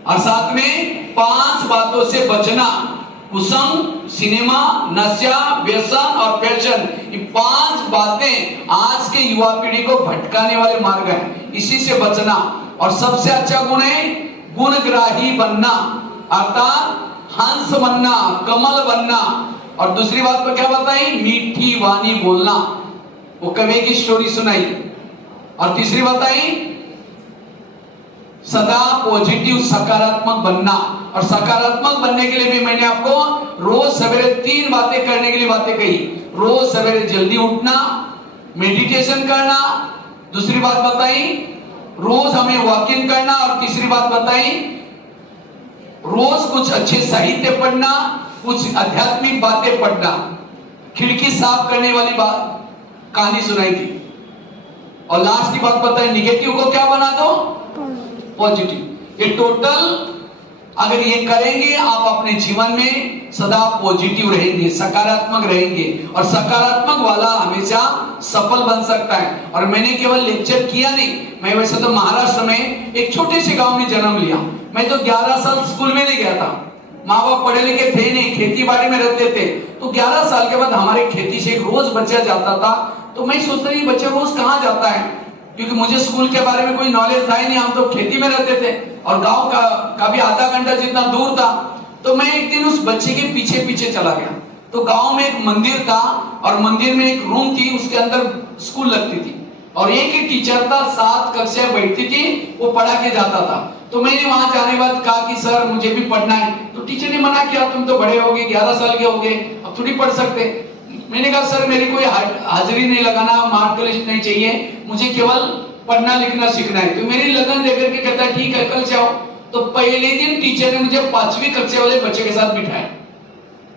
और साथ में 5 बातों से बचना, कुसंग, सिनेमा, नशा, व्यसन और फैशन। ये 5 बातें आज के युवा पीढ़ी को भटकाने वाले मार्ग हैं, इसी से बचना। और सबसे अच्छा गुण है गुणग्राही बनना, अर्थात हंस बनना, कमल बनना। और दूसरी बात पर क्या बताई, मीठी वाणी बोलना, वो कवि की स्टोरी सुनाई। और तीसरी बताई सदा पॉजिटिव, सकारात्मक बनना। और सकारात्मक बनने के लिए भी मैंने आपको रोज सवेरे 3 बातें करने के लिए बातें कही। रोज सवेरे जल्दी उठना, मेडिटेशन करना, दूसरी बात बताई रोज हमें वॉकिंग करना, और तीसरी बात बताई रोज कुछ अच्छे साहित्य पढ़ना, कुछ आध्यात्मिक बातें पढ़ना। खिड़की साफ करने वाली बात कहानी सुनाई थी। और लास्ट की बात बताई, निगेटिव को क्या बना दो, पॉजिटिव। ये टोटल अगर ये करेंगे आप अपने जीवन में सदा पॉजिटिव रहेंगे, सकारात्मक रहेंगे। और सकारात्मक वाला हमेशा सफल बन सकता है। और मैंने केवल लेक्चर किया नहीं, मैं वैसे तो महाराष्ट्र में एक छोटे से गांव में जन्म लिया। मैं तो 11 साल स्कूल में नहीं गया था, माँ बाप पढ़े लिखे थे नहीं, खेती बाड़ी में रहते थे। तो 11 साल के बाद हमारे खेती से रोज बच्चा जाता था। तो मैं सोचता ये बच्चा रोज कहाँ जाता है, क्योंकि मुझे स्कूल के बारे में कोई नॉलेज था ही नहीं, हम तो खेती में रहते थे और गांव का भी आधा घंटा जितना दूर था। तो मैं एक दिन उस बच्चे के पीछे पीछे चला गया। तो गांव में एक मंदिर था और मंदिर में एक रूम थी, उसके अंदर स्कूल लगती थी और एक ही टीचर था, 7 कक्षा बैठती थी, वो पढ़ा के जाता था। तो मैंने वहां जाने के बाद कहा कि सर मुझे भी पढ़ना है। तो टीचर ने मना किया, तुम तो बड़े हो गए, 11 साल के हो गए, अब थोड़ी पढ़ सकते। मैंने कहा सर मेरी कोई हाजिरी नहीं लगाना, मार्क लिस्ट नहीं चाहिए, मुझे केवल पढ़ना लिखना सीखना है। तो मेरी लगन देकर के कहता है ठीक है कल जाओ। तो पहले दिन टीचर ने मुझे 5वीं कक्षा वाले बच्चे के साथ बिठाया।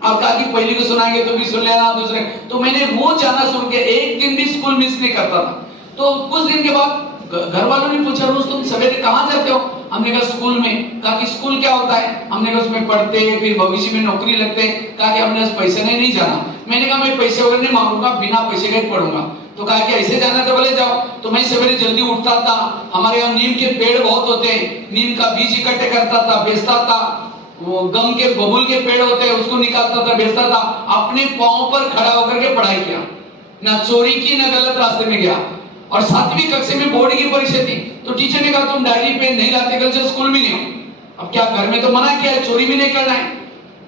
अब कहा कि पहली को सुनाएंगे तो भी सुन लेना, दूसरे। तो मैंने रोज जाना शुरू किया, एक दिन भी स्कूल मिस नहीं करता था। तो कुछ दिन के बाद घर वालों ने पूछा, रोज तुम सवेरे कहाँ जाते हो? हमने कहा स्कूल में। कहा कि स्कूल क्या होता है? हमने कहा उसमें पढ़ते फिर भविष्य में नौकरी लगते। कहा कि हमने पैसे नहीं जाना। मैंने कहा मैं पैसे वगैरह नहीं मांगूंगा, बिना पैसे का ही पढ़ूंगा। तो कहा कि ऐसे जाना तो बोले जाओ। तो मैं सवेरे जल्दी उठता था, हमारे यहाँ नीम के पेड़ बहुत होते हैं, नीम का बीज इकट्ठे करता था, बेचता था। वो गम के बबूल के पेड़ होते हैं, उसको निकालता था, बेचता था। अपने पांव पर खड़ा होकर के पढ़ाई किया, ना चोरी की ना गलत रास्ते में गया। और 7वीं कक्षा में बोर्ड की परीक्षा थी, तो टीचर ने कहा तुम डायरी पेन नहीं लाते, कल से स्कूल में नहीं हो। अब क्या, घर में तो मना किया है, चोरी भी नहीं करना है,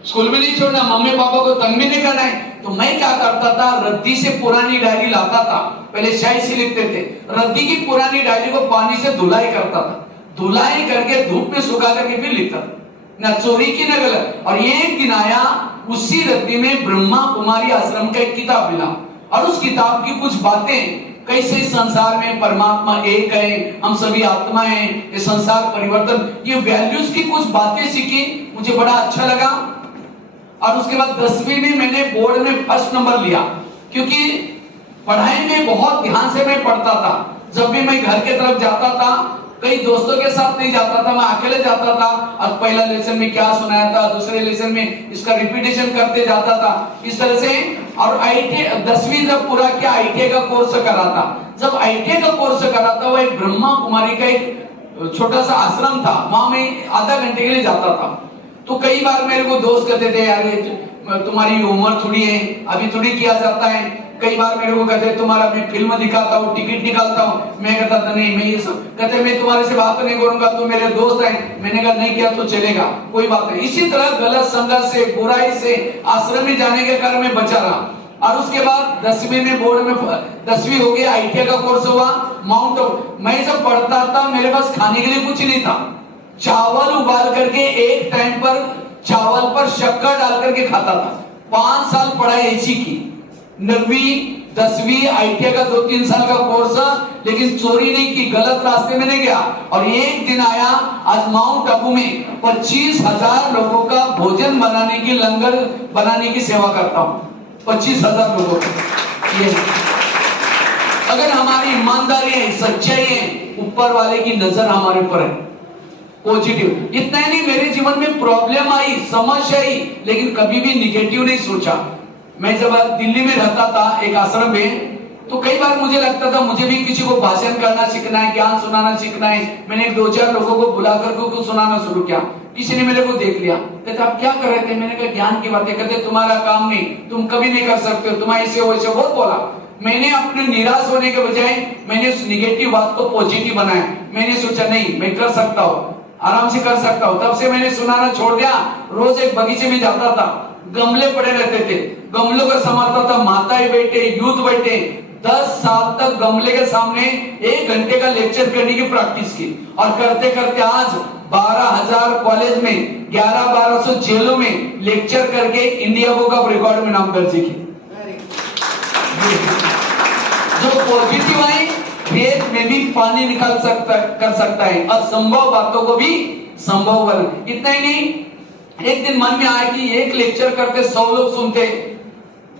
स्कूल में नहीं छोड़ना, मम्मी पापा को तंग भी नहीं करना है। तो मैं क्या करता था, रद्दी से पुरानी डायरी लाता था, पहले स्याही से लिखते थे, रद्दी की पुरानी डायरी को पानी से धुलाई करता था, धुलाई करके धूप में सुखा करके फिर लिखता था, ना चोरी की ना गलत। और एक दिन आया, उसी रद्दी में ब्रह्मा कुमारी आश्रम का एक किताब मिला, और उस किताब की कुछ बातें, कैसे संसार में परमात्मा एक है, हम सभी आत्मा हैं, ये संसार परिवर्तन, ये वैल्यूज की कुछ बातें सीखी, मुझे बड़ा अच्छा लगा। और उसके बाद 10वीं में मैंने बोर्ड में फर्स्ट नंबर लिया, क्योंकि पढ़ाई में बहुत ध्यान से मैं पढ़ता था। जब भी मैं घर के तरफ जाता था, कई दोस्तों के साथ नहीं जाता था, मैं अकेले जाता था। अब पहला लेसन में क्या सुनाया था, दूसरे लेसन में इसका रिपीटेशन करते जाता था, इस तरह से। और ITA 10वीं जब पूरा किया, ITA का कोर्स करा था। जब ITA का कोर्स करा था, वो एक ब्रह्मा कुमारी का एक छोटा सा आश्रम था, वहां मैं आधा घंटे के लिए जाता था। तो कई बार मेरे को दोस्त कहते थे, यार तुम्हारी उम्र थोड़ी है, अभी थोड़ी किया जाता है। कई बार मेरे को कहते तुम्हारा मैं फिल्म दिखाता हूँ, टिकट निकालता हूँ। मैं कहता था नहीं, मैं ये सब कहते मैं तुम्हारे से बात नहीं करूंगा, तुम मेरे दोस्त हैं। मैंने कहा नहीं किया तो चलेगा, कोई बात नहीं। इसी तरह गलत संगत से, बुराई से, आश्रम में जाने के कारण मैं बचा रहा। और उसके बाद 10वीं में बोर्ड में 10वीं हो गई, ITA का कोर्स हुआ, माउंट आबू। मैं जब पढ़ता था, मेरे पास खाने के लिए कुछ नहीं था, चावल उबाल करके एक टाइम पर चावल पर शक्कर डाल करके खाता था। 5 साल पढ़ाई ऐसी की, 9वीं 10वीं ITA का 2-3 साल का कोर्स, लेकिन चोरी नहीं की, गलत रास्ते में नहीं गया। और एक दिन आया, आज माउंट आबू में 25,000 लोगों का भोजन बनाने की, लंगर बनाने की सेवा करता हूँ। 25,000 लोगों को। ये अगर हमारी ईमानदारी है, सच्चाई है, ऊपर वाले की नजर हमारे ऊपर है, पॉजिटिव। इतना ही नहीं, मेरे जीवन में प्रॉब्लम आई, समस्या आई, लेकिन कभी भी निगेटिव नहीं सोचा। मैं जब दिल्ली में रहता था एक आश्रम में, तो कई बार मुझे लगता था मुझे भी किसी को भाषण करना सीखना है, ज्ञान सुनाना सीखना है। मैंने 2-4 लोगों को बुलाकर को सुनाना शुरू किया। किसी ने मेरे को देख लिया, कहते आप क्या कर रहे थे? मैंने कहा ज्ञान की बातें। कहते तुम्हारा काम नहीं, तुम कभी नहीं कर सकते हो, तुम ऐसे हो, ऐसे बहुत बोला। मैंने अपने निराश होने के बजाय मैंने उस निगेटिव बात को पॉजिटिव बनाया। मैंने सोचा नहीं, मैं कर सकता हूँ, आराम से कर सकता हूँ। तब से मैंने सुनाना छोड़ दिया। रोज एक बगीचे में जाता था, गमले पड़े रहते थे, गमलों को संभालता था, माताएं बैठे, यूथ बैठे। 10 साल तक गमले के सामने 1 घंटे का लेक्चर करने की प्रैक्टिस की। और करते करते आज 12,000 कॉलेज में, 1100-1200 जेलों में लेक्चर करके इंडिया बुक ऑफ रिकॉर्ड में नाम दर्ज की। जो पॉजिटिव है, खेत में भी पानी निकाल कर सकता है, असंभव बातों को भी संभव बना। इतना ही नहीं, एक दिन मन में आया कि एक लेक्चर करते 100 लोग सुनते,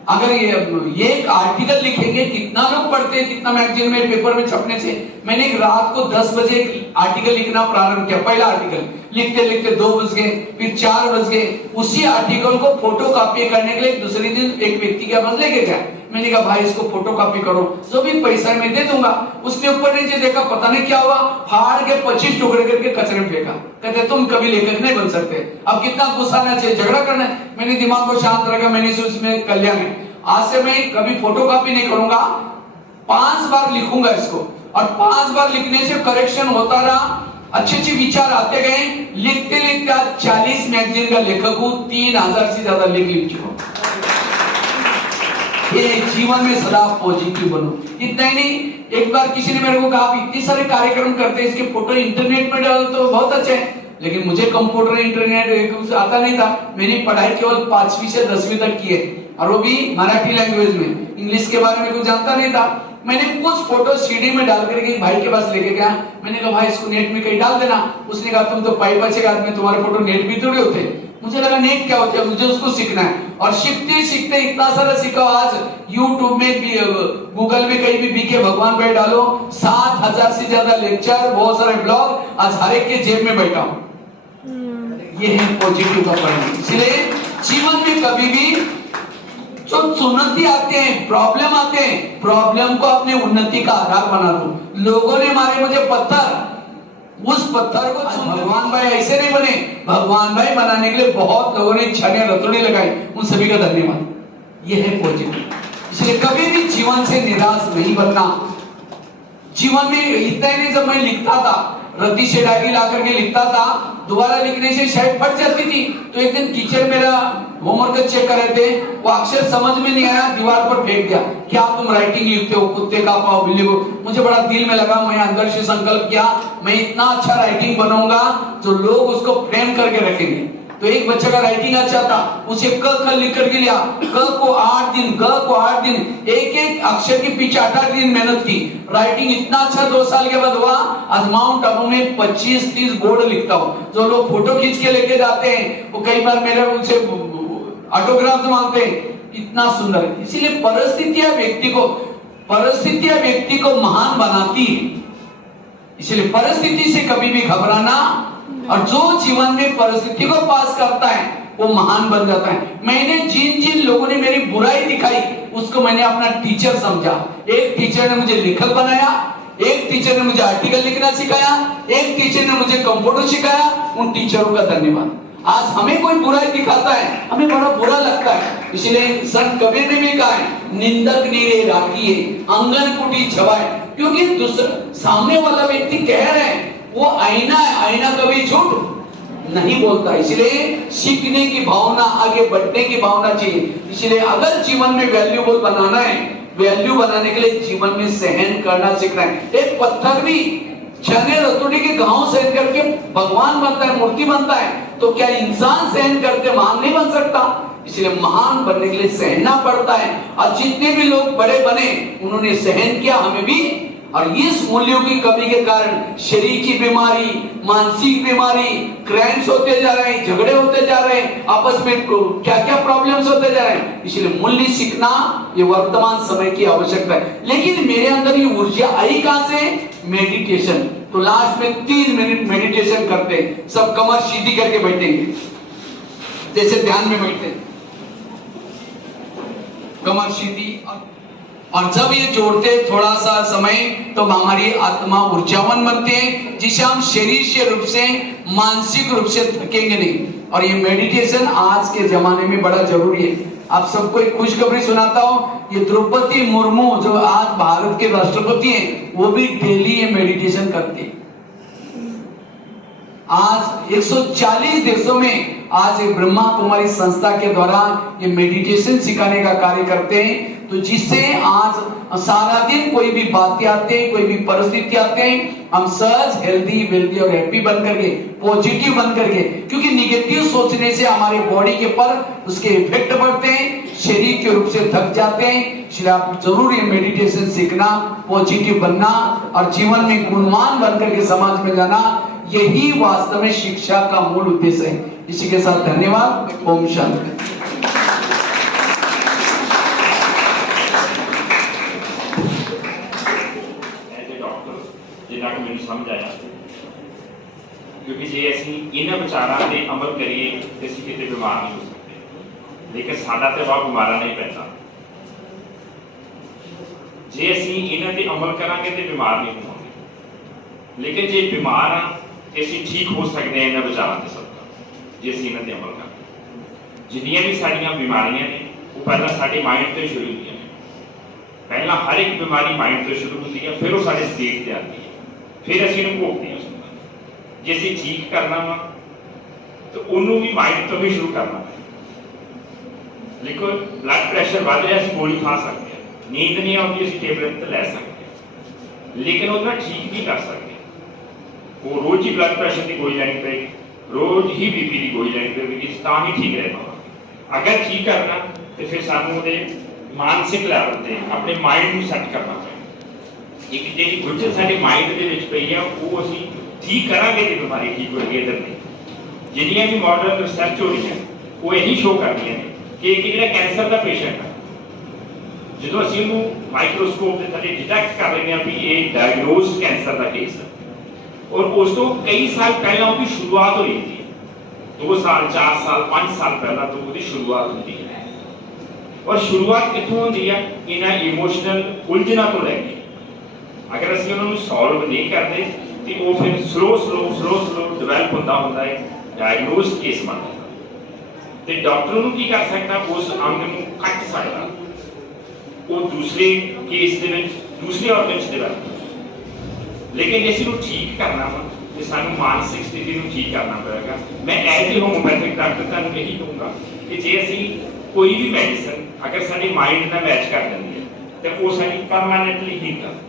अगर ये एक आर्टिकल लिखेंगे कितना लोग पढ़ते, कितना मैगजीन में, पेपर में छपने से। मैंने एक रात को 10 बजे एक आर्टिकल लिखना प्रारंभ किया। पहला आर्टिकल लिखते लिखते 2 बज गए, फिर 4 बज गए। उसी आर्टिकल को फोटो कॉपी करने के लिए दूसरे दिन एक व्यक्ति के पास लेके गया। मैंने कहा भाई इसको फोटो कॉपी करो, जो भी पैसा मैं दे दूंगा। उसने ऊपर नीचे देखा, पता नहीं क्या हुआ, फाड़ के 25 टुकड़े करके कचरे में फेंका। कहते तुम कभी लेखक नहीं बन सकते। अब कितना गुस्सा आना चाहिए, झगड़ा करना है। मैंने दिमाग को शांत रखा, मैंने इसमें कल्याण है, आज से मैं कभी फोटो कॉपी नहीं करूंगा, 5 बार लिखूंगा इसको। और 5 बार लिखने से करेक्शन होता रहा, अच्छे अच्छे विचार आते गए। लिखते लिखते आज 40 मैगजीन का लेखक हूं, 3000 से ज्यादा लिख चुका। ये जीवन में सदा पॉजिटिव बनो। इतना ही नहीं, एक बार किसी ने मेरे को कहा इतने सारे कार्यक्रम करते हैं, इसके फोटो इंटरनेट में डालो तो बहुत अच्छे हैं, लेकिन मुझे कंप्यूटर इंटरनेट आता नहीं था। मैंने पढ़ाई केवल 5वीं से 10वीं तक की है, और वो भी मराठी लैंग्वेज में, इंग्लिश के बारे में कुछ जानता नहीं था। मैंने कुछ फोटो सीडी में डाल करके भाई के पास लेके गया। मैंने कहा भाई इसको नेट में कहीं डाल देना। उसने कहा तुम तो पाइप अच्छे आदमी, तुम्हारे फोटो नेट भी थोड़े होते। मुझे लगा नेट क्या होता है, मुझे उसको सीखना है। और सीखते सीखते इतना सारा सीखा, आज यूट्यूब में भी, गूगल में कहीं भी बीके भगवान भाई डालो, 7,000 से ज्यादा लेक्चर, बहुत सारे ब्लॉग, आज हर एक के जेब में बैठा हूं। ये है पॉजिटिव का परिणाम। इसलिए जीवन में कभी भी जो चुनौती आते हैं, प्रॉब्लम आते हैं, प्रॉब्लम को अपने उन्नति का आधार बना दो। लोगों ने मारे मुझे पत्थर, उस पत्थर को भगवान भाई ऐसे नहीं बने, भगवान भाई बनाने के लिए बहुत लोगों ने छने रतुड़ी लगाई, उन सभी का धन्यवाद। यह है पॉजिटिव। इसलिए कभी भी जीवन से निराश नहीं बनना। जीवन में इतना ही नहीं, जब मैं लिखता था, रद्दी से डायरी ला करके लिखता था, दोबारा लिखने से शायद फट जाती थी। तो एक दिन टीचर मेरा होमवर्क चेक कर रहे थे, वो अक्षर समझ में नहीं आया, दीवार पर फेंक दिया, क्या तुम राइटिंग लिखते हो, कुत्ते का पाव बिल्ली को। मुझे बड़ा दिल में लगा, मैं अंदर से संकल्प किया, मैं इतना अच्छा राइटिंग बनाऊंगा जो लोग उसको फ्रेम करके रखेंगे। तो एक बच्चे का राइटिंग अच्छा था, उसे क ख लिख करके लिया, क को 8 दिन, ग को 8 दिन, एक एक अक्षर के पीछे 8-8 दिन मेहनत की। राइटिंग इतना अच्छा 2 साल के बाद हुआ। आज माउंट आबू में 25-30 बोर्ड लिखता हूँ। जो लोग फोटो खींच के लेके जाते हैं, वो कई बार मेरे उनसे ऑटोग्राफ मांगते हैं, इतना सुंदर। इसीलिए परिस्थितियां व्यक्ति को महान बनाती है। इसलिए परिस्थिति से कभी भी घबराना, और जो जीवन में परिस्थिति को पास करता है वो महान बन जाता है। मैंने जिन जिन लोगों ने मेरी बुराई दिखाई, उसको मैंने अपना टीचर समझा। एक टीचर ने मुझे लेखक बनाया, एक टीचर ने मुझे आर्टिकल लिखना सिखाया, एक टीचर ने मुझे कंप्यूटर सिखाया। उन टीचरों का धन्यवाद। आज हमें कोई बुराई दिखाता है, हमें बड़ा बुरा लगता है। इसलिए संत कबीर ने भी कहा है, निंदक नीरे राखिए, अंगन कुटी छवाए। क्योंकि दूसरा सामने वाला व्यक्ति कह रहे हैं, वो आईना है, आईना कभी झूठ नहीं बोलता। इसलिए सीखने की भावना, आगे बढ़ने की भावना चाहिए। इसलिए अगर जीवन में वैल्यूबल बनाना है, वैल्यू बनाने के लिए जीवन में सहन करना सीखना है। एक पत्थर भी छने रतुड़ी के घाव सहन करके भगवान बनता है, मूर्ति बनता है, तो क्या इंसान सहन करके महान नहीं बन सकता? इसलिए महान बनने के लिए सहना पड़ता है। और जितने भी लोग बड़े बने, उन्होंने सहन किया, हमें भी। और इस मूल्यों की कमी के कारण शरीर की बीमारी, मानसिक बीमारी, क्राइम्स होते जा रहे हैं, झगड़े होते जा रहे हैं, आपस में क्या क्या प्रॉब्लम्स होते जा रहे हैं। इसलिए मूल्य सीखना ये वर्तमान समय की आवश्यकता है। लेकिन मेरे अंदर ये ऊर्जा आई कहां से? मेडिटेशन। तो लास्ट में 3 मिनट मेडिटेशन करते हैं। सब कमर सीधी करके बैठेंगे, जैसे ध्यान में बैठते, कमर सीधी। और जब ये जोड़ते थोड़ा सा समय, तो हमारी आत्मा ऊर्जावान बनते हैं, जिसे हम शरीर से रूप से, मानसिक रूप से थकेंगे नहीं। और ये मेडिटेशन आज के जमाने में बड़ा जरूरी है। आप सबको एक खुशखबरी सुनाता हूँ, ये द्रौपदी मुर्मू जो आज भारत के राष्ट्रपति हैं, वो भी डेली ये मेडिटेशन करती है। आज 140 देशों में आज एक ब्रह्मा कुमारी संस्था के द्वारा ये मेडिटेशन सिखाने का कार्य करते हैं। तो जिससे आज सारा दिन कोई भी बातें आते हैं, कोई भी परिस्थिति आते हैं, हम सहज, हेल्दी, वेल्दी और हैप्पी बन करके, पॉजिटिव बन करके, क्योंकि निगेटिव सोचने से हमारे बॉडी के पर उसके इफेक्ट पड़ते हैं, शरीर के रूप से थक जाते हैं। इसलिए आप जरूर ये मेडिटेशन सीखना, पॉजिटिव बनना और जीवन में गुणवान बन करके समाज में जाना, यही वास्तव में शिक्षा का मूल उद्देश्य है। इसी के साथ धन्यवाद। ओम शांति। जिन्ना कि मैंने समझ आया, क्योंकि जे असीं इन्हां विचारां ते अमल करिए ते असीं किते बीमार नहीं हो सकते। लेकिन साडा ते बहुत बीमारा नहीं पैदा। जे असीं इन्हां ते अमल करांगे ते बीमार नहीं होवांगे। लेकिन जे बीमार हाँ ते असीं ठीक हो सकते हैं इन्हां विचारां ते सदका, जे असीं इन्हां ते अमल करांगे। जिन्नियां भी साडीआं बीमारियां ने, वो पहलां साडे माइंड तो शुरू होंदियां ने। पहला हर एक बीमारी माइंड तो शुरू होती है, फिर वो सारे स्टेट ते आती है, फिर असीं उहनूं भोगते हैं। जे असीं ठीक करना वा तो उन्होंने भी माइंड तो भी शुरू करना है। लेकिन ब्लड प्रेशर बढ़ रहा, असीं गोली खा सकते हैं, नींद नहीं आती, असीं टेबलेट तो लै सकते हैं, लेकिन वो ठीक नहीं कर सकते। वो रोज ही ब्लड प्रेशर की गोली लैनी पड़ेगी, रोज ही बीपी की गोली लैनी पड़ेगी, तां ही ठीक रह पावांगे। अगर ठीक करना तो फिर सानूं दे मानसिक लैवल ते अपने माइंड को सैट करना पड़ेगा। एक जी गुज्जर साडे माइंड के विच पई है, वो असीं ठीक करांगे तो बीमारी ठीक होगी। इधर नहीं, जिन्नियां भी मॉडर्न रिसर्च हो रही है वो यही शो कर रही है कि एक जो कैंसर का पेशेंट है जो असीं उहनूं माइक्रोस्कोप के थले डिटेक्ट कर लेंगे भी ये डायग्नोज कैंसर का केस है और उस तो कई साल पहला उसकी शुरुआत हो रही थी 2 साल 4 साल 5 साल पहला तो उसकी शुरुआत होती है और शुरुआत कितों होती है इन्हां इमोशनल उलझना तो लैके अगर असीं उन्होंने सॉल्व नहीं करते तो वो फिर स्लो डिवेलप होता है डायग्नोज केस बनता है तो डॉक्टर नूं की कर सकता उस अंग नूं कट सकता वो दूसरे केस दे विच दूसरे ऑर्गन च डिवेलप लेकिन जे असीं ठीक करना वा तो सानू मानसिक स्थिति नूं ठीक करना पड़ेगा। मैं एज ए होम्योपैथिक डॉक्टर तुहानूं यही कहूँगा कि जे असीं कोई भी मेडिसिन अगर साडे माइंड नाल मैच कर लैंदी है तो वो साडी परमानेंटली हील करदी।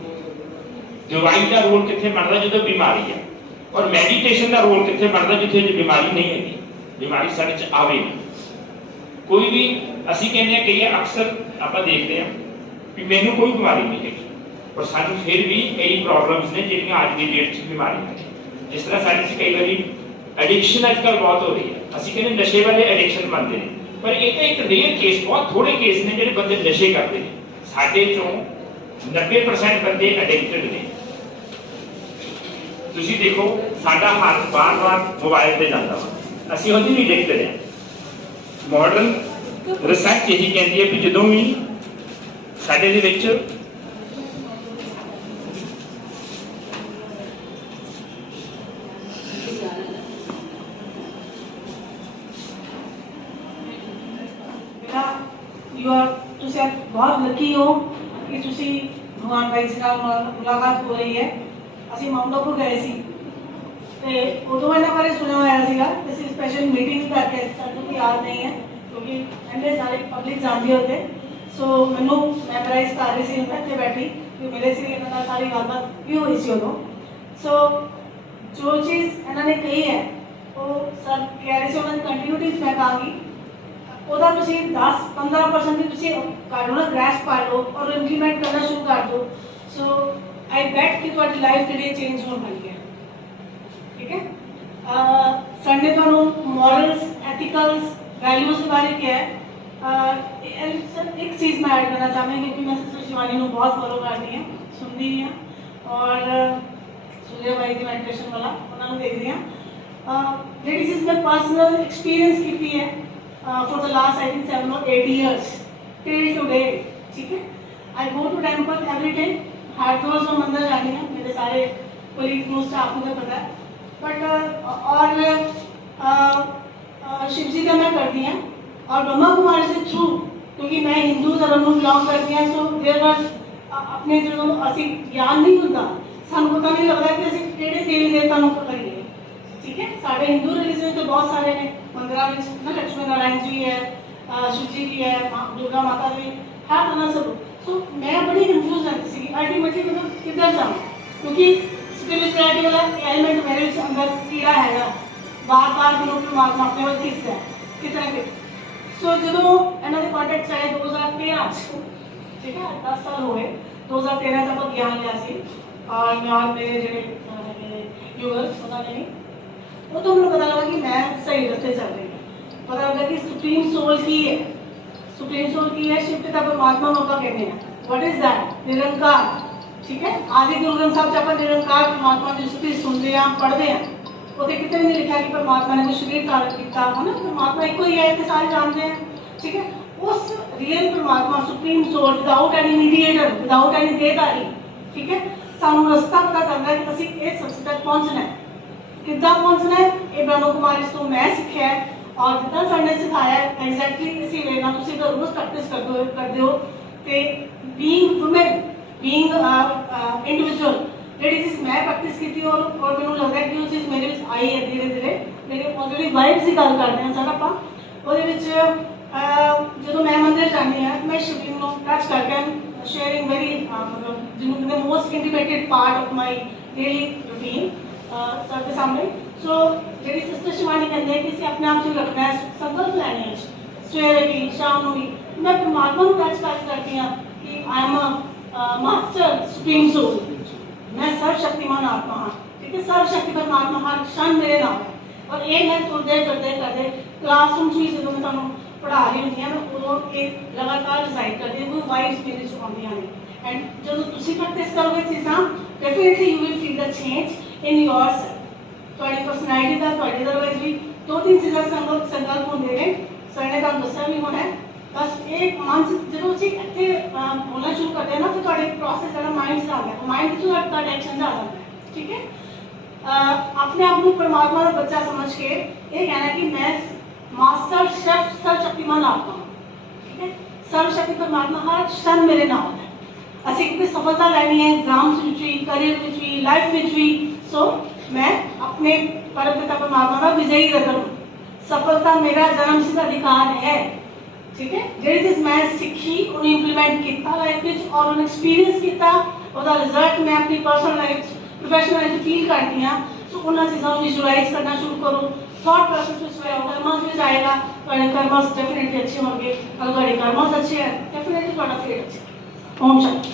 दवाई का रोल कितने बनता जो बीमारी है और मैडिटेशन का रोल कितने बनता जिथे बीमारी नहीं है बीमारी सारे च आवे कोई भी असी कहने कई अक्सर आप देखते हैं कि मैनू कोई बीमारी नहीं है और सानू फिर भी कई प्रॉब्लम्स ने जिहड़ियां अज की डेट च बीमारी है जिस तरह साडे च कई बारी एडिक्शन आजकल बहुत हो रही है असी कहने नशे वाले एडिक्शन बनते हैं पर ये तो एक रेयर केस बहुत थोड़े केस ने जिहड़े बंदे नशे करते हैं साडे चों 90% बंदे एडिक्टेड ने। ਤੁਸੀਂ देखो साडा हाथ बार-बार मोबाइल पे जाता वा ਅਸੀਂ ਉਹਦੀ ਵੀ ਦੇਖਦੇ ਹਾਂ ਮਾਡਰਨ ਰਿਸਰਚ ਇਹੀ ਕਹਿੰਦੀ ਹੈ ਕਿ ਜਦੋਂ ਵੀ ਸਾਡੇ ਦੇ ਵਿੱਚ यू आर ਤੁਸੀਂ बहुत लकी हो कि ਤੁਸੀਂ भगवान भाई जी ਨਾਲ मुलाकात हो रही है। ਅਸੀਂ ਮਾਊਂਟ ਆਬੂ ਗਏ ਸੀ ਤੇ ਉਦੋਂ ਇਹਨਾਂ ਬਾਰੇ ਸੁਣਿਆ ਹੋਇਆ ਸੀਗਾ ਅਸੀਂ ਸਪੈਸ਼ਲ ਮੀਟਿੰਗ ਕਰਕੇ ਸਾਨੂੰ ਕੋਈ ਯਾਦ ਨਹੀਂ ਹੈ ਕਿਉਂਕਿ ਇੰਨੇ ਸਾਰੇ ਪਬਲਿਕ ਜਾਣਦੇ ਹੁੰਦੇ ਸੋ ਮੈਨੂੰ ਮੈਮਰਾਈਜ਼ ਕਰ ਰਹੀ ਸੀ ਮੈਂ ਇੱਥੇ ਬੈਠੀ ਕਿ ਮੇਰੇ ਸੀ ਇਹਨਾਂ ਨਾਲ ਸਾਰੀ ਗੱਲਬਾਤ ਵੀ ਹੋਈ ਸੀ ਉਦੋਂ ਸੋ ਜੋ ਚੀਜ਼ ਇਹਨਾਂ ਨੇ ਕਹੀ ਹੈ ਉਹ ਸਰ ਕਹਿ ਰਹੇ ਸੀ ਉਹਨਾਂ ਦੀ ਕੰਟੀਨਿਊਟੀ ਮੈਂ ਕਹਾਂਗੀ ਉਹਦਾ ਤੁਸੀਂ 10-15% ਵੀ ਤੁਸੀਂ ਕਰ ਲਓ ਨਾ ਗ੍ਰੈਸਪ ਕਰ ਲਓ ਔਰ ਇੰਪਲੀਮੈਂਟ ਕਰਨਾ ਸ਼ੁਰੂ ਕਰ ਦਿਓ ਸੋ आई बैठ कि तुम्हारी लाइफ के लिए चेंज होने वाली है ठीक है। सर ने तो मॉरल्स एथिकल्स वैल्यूज के बारे किया है सर एक चीज़ मैं ऐड करना चाहूँगी क्योंकि मैं सिस्टर शिवानी को बहुत फॉलो करती हूँ सुनती हूँ और सूर्य भाई की मेडिटेशन वाला उन्होंने देख रही हूँ ਜਿਹੜੀ चीज़ मैं पर्सनल एक्सपीरियंस की है for the last I think 7 or 8 years till today ठीक है। I go to temple every day हरदोज में मंदिर जानी है मेरे सारे कोलीग मोस्ट आपको तो पता है बट और शिव जी का मैं करती हैं और ब्रह्मा कुमारी से थ्रू क्योंकि मैं हिंदू धर्म में बिलोंग करती हैं सो देर वॉज अपने जो असी ज्ञान नहीं होता सानू पता नहीं लगता कि असी किहड़े देवी देवता को करिए ठीक है। साढ़े हिंदू रिलीजन तो बहुत सारे ने मंदिर में लक्ष्मी नारायण जी है शिव जी की है दुर्गा माता भी है ना सब तो मैं बड़ी कंफ्यूज रहती थी अल्टीमेटली मतलब किधर जाऊँ क्योंकि स्पिरिचुअलिटी वाला एलिमेंट मेरे अंदर कीड़ा है बार बार परमात्मा अपने वाल खिंचता है किस तरह के सो जो इन्होंने कॉन्टेक्ट आए 2013 ठीक है 10 साल हो गए 2013 से आप ज्ञान लिया सी और मैं और मेरे जो युगल उन्होंने नहीं वो तो मुझे पता लगा कि मैं सही रास्ते चल रही हूँ पता लगा कि सुप्रीम सोल की है सुप्रीम सोल की है शिव पिता परमात्मा मौका कहते हैं व्हाट इज दैट निरंकार ठीक है। आदि गुरु ग्रंथ साहब जब निरंकार परमात्मा की स्तुति सुनते हैं पढ़ते हैं वो कितने नहीं लिखा कि परमात्मा ने जो शरीर धारण किया है ना परमात्मा एक ही है तो सारे जानते हैं ठीक है। उस रियल परमात्मा supreme soul without any mediator without any देहधारी ठीक है सानू रास्ता पता चलता है कि असीं इस सत्य तक पहुँचना है किद्दां पहुँचना है ये ब्रह्म कुमारी तो मैं सीखा है और जितना सर ने सिखाया एग्जैक्टली इसी वे ना तुसी तो रोज प्रैक्टिस करते हो ते being women being individual JD चीज मैं प्रैक्टिस की थी और मैनू लगता है कि वो चीज़ मेरे विच आई है धीरे धीरे मेरे ऑलरेडी वाइब्स की गल करते हैं सर आपां ਉਹਦੇ ਵਿੱਚ ਜਦੋਂ ਮੈਂ ਮੰਦਿਰ ਜਾਂਦੀ ਹਾਂ ਮੈਂ ਸ਼ਿਵਲਿੰਗ ਨੂੰ ਟੱਚ ਕਰਕੇ ਸ਼ੇਅਰਿੰਗ ਵੈਰੀ ਮਤਲਬ ਜਿਹਨੂੰ ਕਹਿੰਦੇ most intimated part of my daily routine sir ਦੇ ਸਾਹਮਣੇ ਸੋ ਜਿਹੜੀ ਸਿਸਟਰ ਸ਼ਿਵਾਨੀ ਕਹਿੰਦੇ ਕਿ ਅਸੀਂ ਆਪਣੇ ਆਪ ਨੂੰ ਰੱਖਣਾ ਹੈ ਸੰਕਲਪ ਲੈਣੇ ਹੈ ਸਵੇਰੇ ਵੀ ਸ਼ਾਮ ਨੂੰ ਵੀ ਮੈਂ ਪਰਮਾਤਮਾ ਨੂੰ ਟੱਚ ਕਰਦੀ ਹਾਂ ਕਿ I am a master supreme soul मैं सर्वशक्तिमान आत्मा हाँ ठीक है सर्वशक्ति परमात्मा हर क्षण मेरे नाम है और ये मैं सुनते करते क्लासरूम च भी जो मैं तुहानूं पढ़ा रही होंदी हां उदों ये लगातार डिसाइड करदी कोई वाइब स्पिरिट आउंदियां ने एंड जो तुसीं प्रैक्टिस करोगे चीज़ां definitely you will feel the change in yourself तुहाडी पर्सनैलिटी दा तुहाडे दरवाजे भी दो तीन चीज़ां संकल्प होंदे ने सर ने तुहानूं दस्सिया भी होना है बस एक मन च जो ਅਸੀਂ ਇੱਥੇ बोलना शुरू करते हैं ना तो ਤੁਹਾਡੇ प्रोसेस ਜਿਹੜਾ माइंड से आ गया माइंड से ਤੁਹਾਡਾ एक्शन आ जाता है ठीक है अपने आप को परमात्मा का बच्चा समझ के ये कहना कि मैं मास्टर शेफ सर्वशक्तिमान आत्मा ठीक है सर्वशक्ति परमात्मा हर क्षण मेरे नाल है ਅਸੀਂ कोई सफलता लेनी है एग्जाम्स ਵਿੱਚ भी करियर ਵਿੱਚ भी लाइफ ਵਿੱਚ भी सो मैं अपने परम पिता परमात्मा का विजयी रतन हूं सफलता मेरा जन्मसिद्ध अधिकार है ठीक है ਜਿਹੜੀ ਚੀਜ਼ मैं सीखी ਉਹਨੂੰ ਇੰਪਲੀਮੈਂਟ ਕੀਤਾ ਲਾਈਫ ਵਿੱਚ और ਉਹਨੂੰ ਐਕਸਪੀਰੀਅੰਸ ਕੀਤਾ ਉਹਦਾ ਰਿਜ਼ਲਟ ਮੈਂ ਆਪਣੀ personal life professional life feel करती हैं सो उन्होंने चीज़ों को विजुअलाइज करना शुरू करो थॉट प्रोसेस में कर्मस में जाएगा थोड़े कर्मस डेफिनेटली अच्छे होंगे अगर थोड़े कर्मस अच्छे हैं डेफिनेटली थोड़ा फेट अच्छे ओम शांति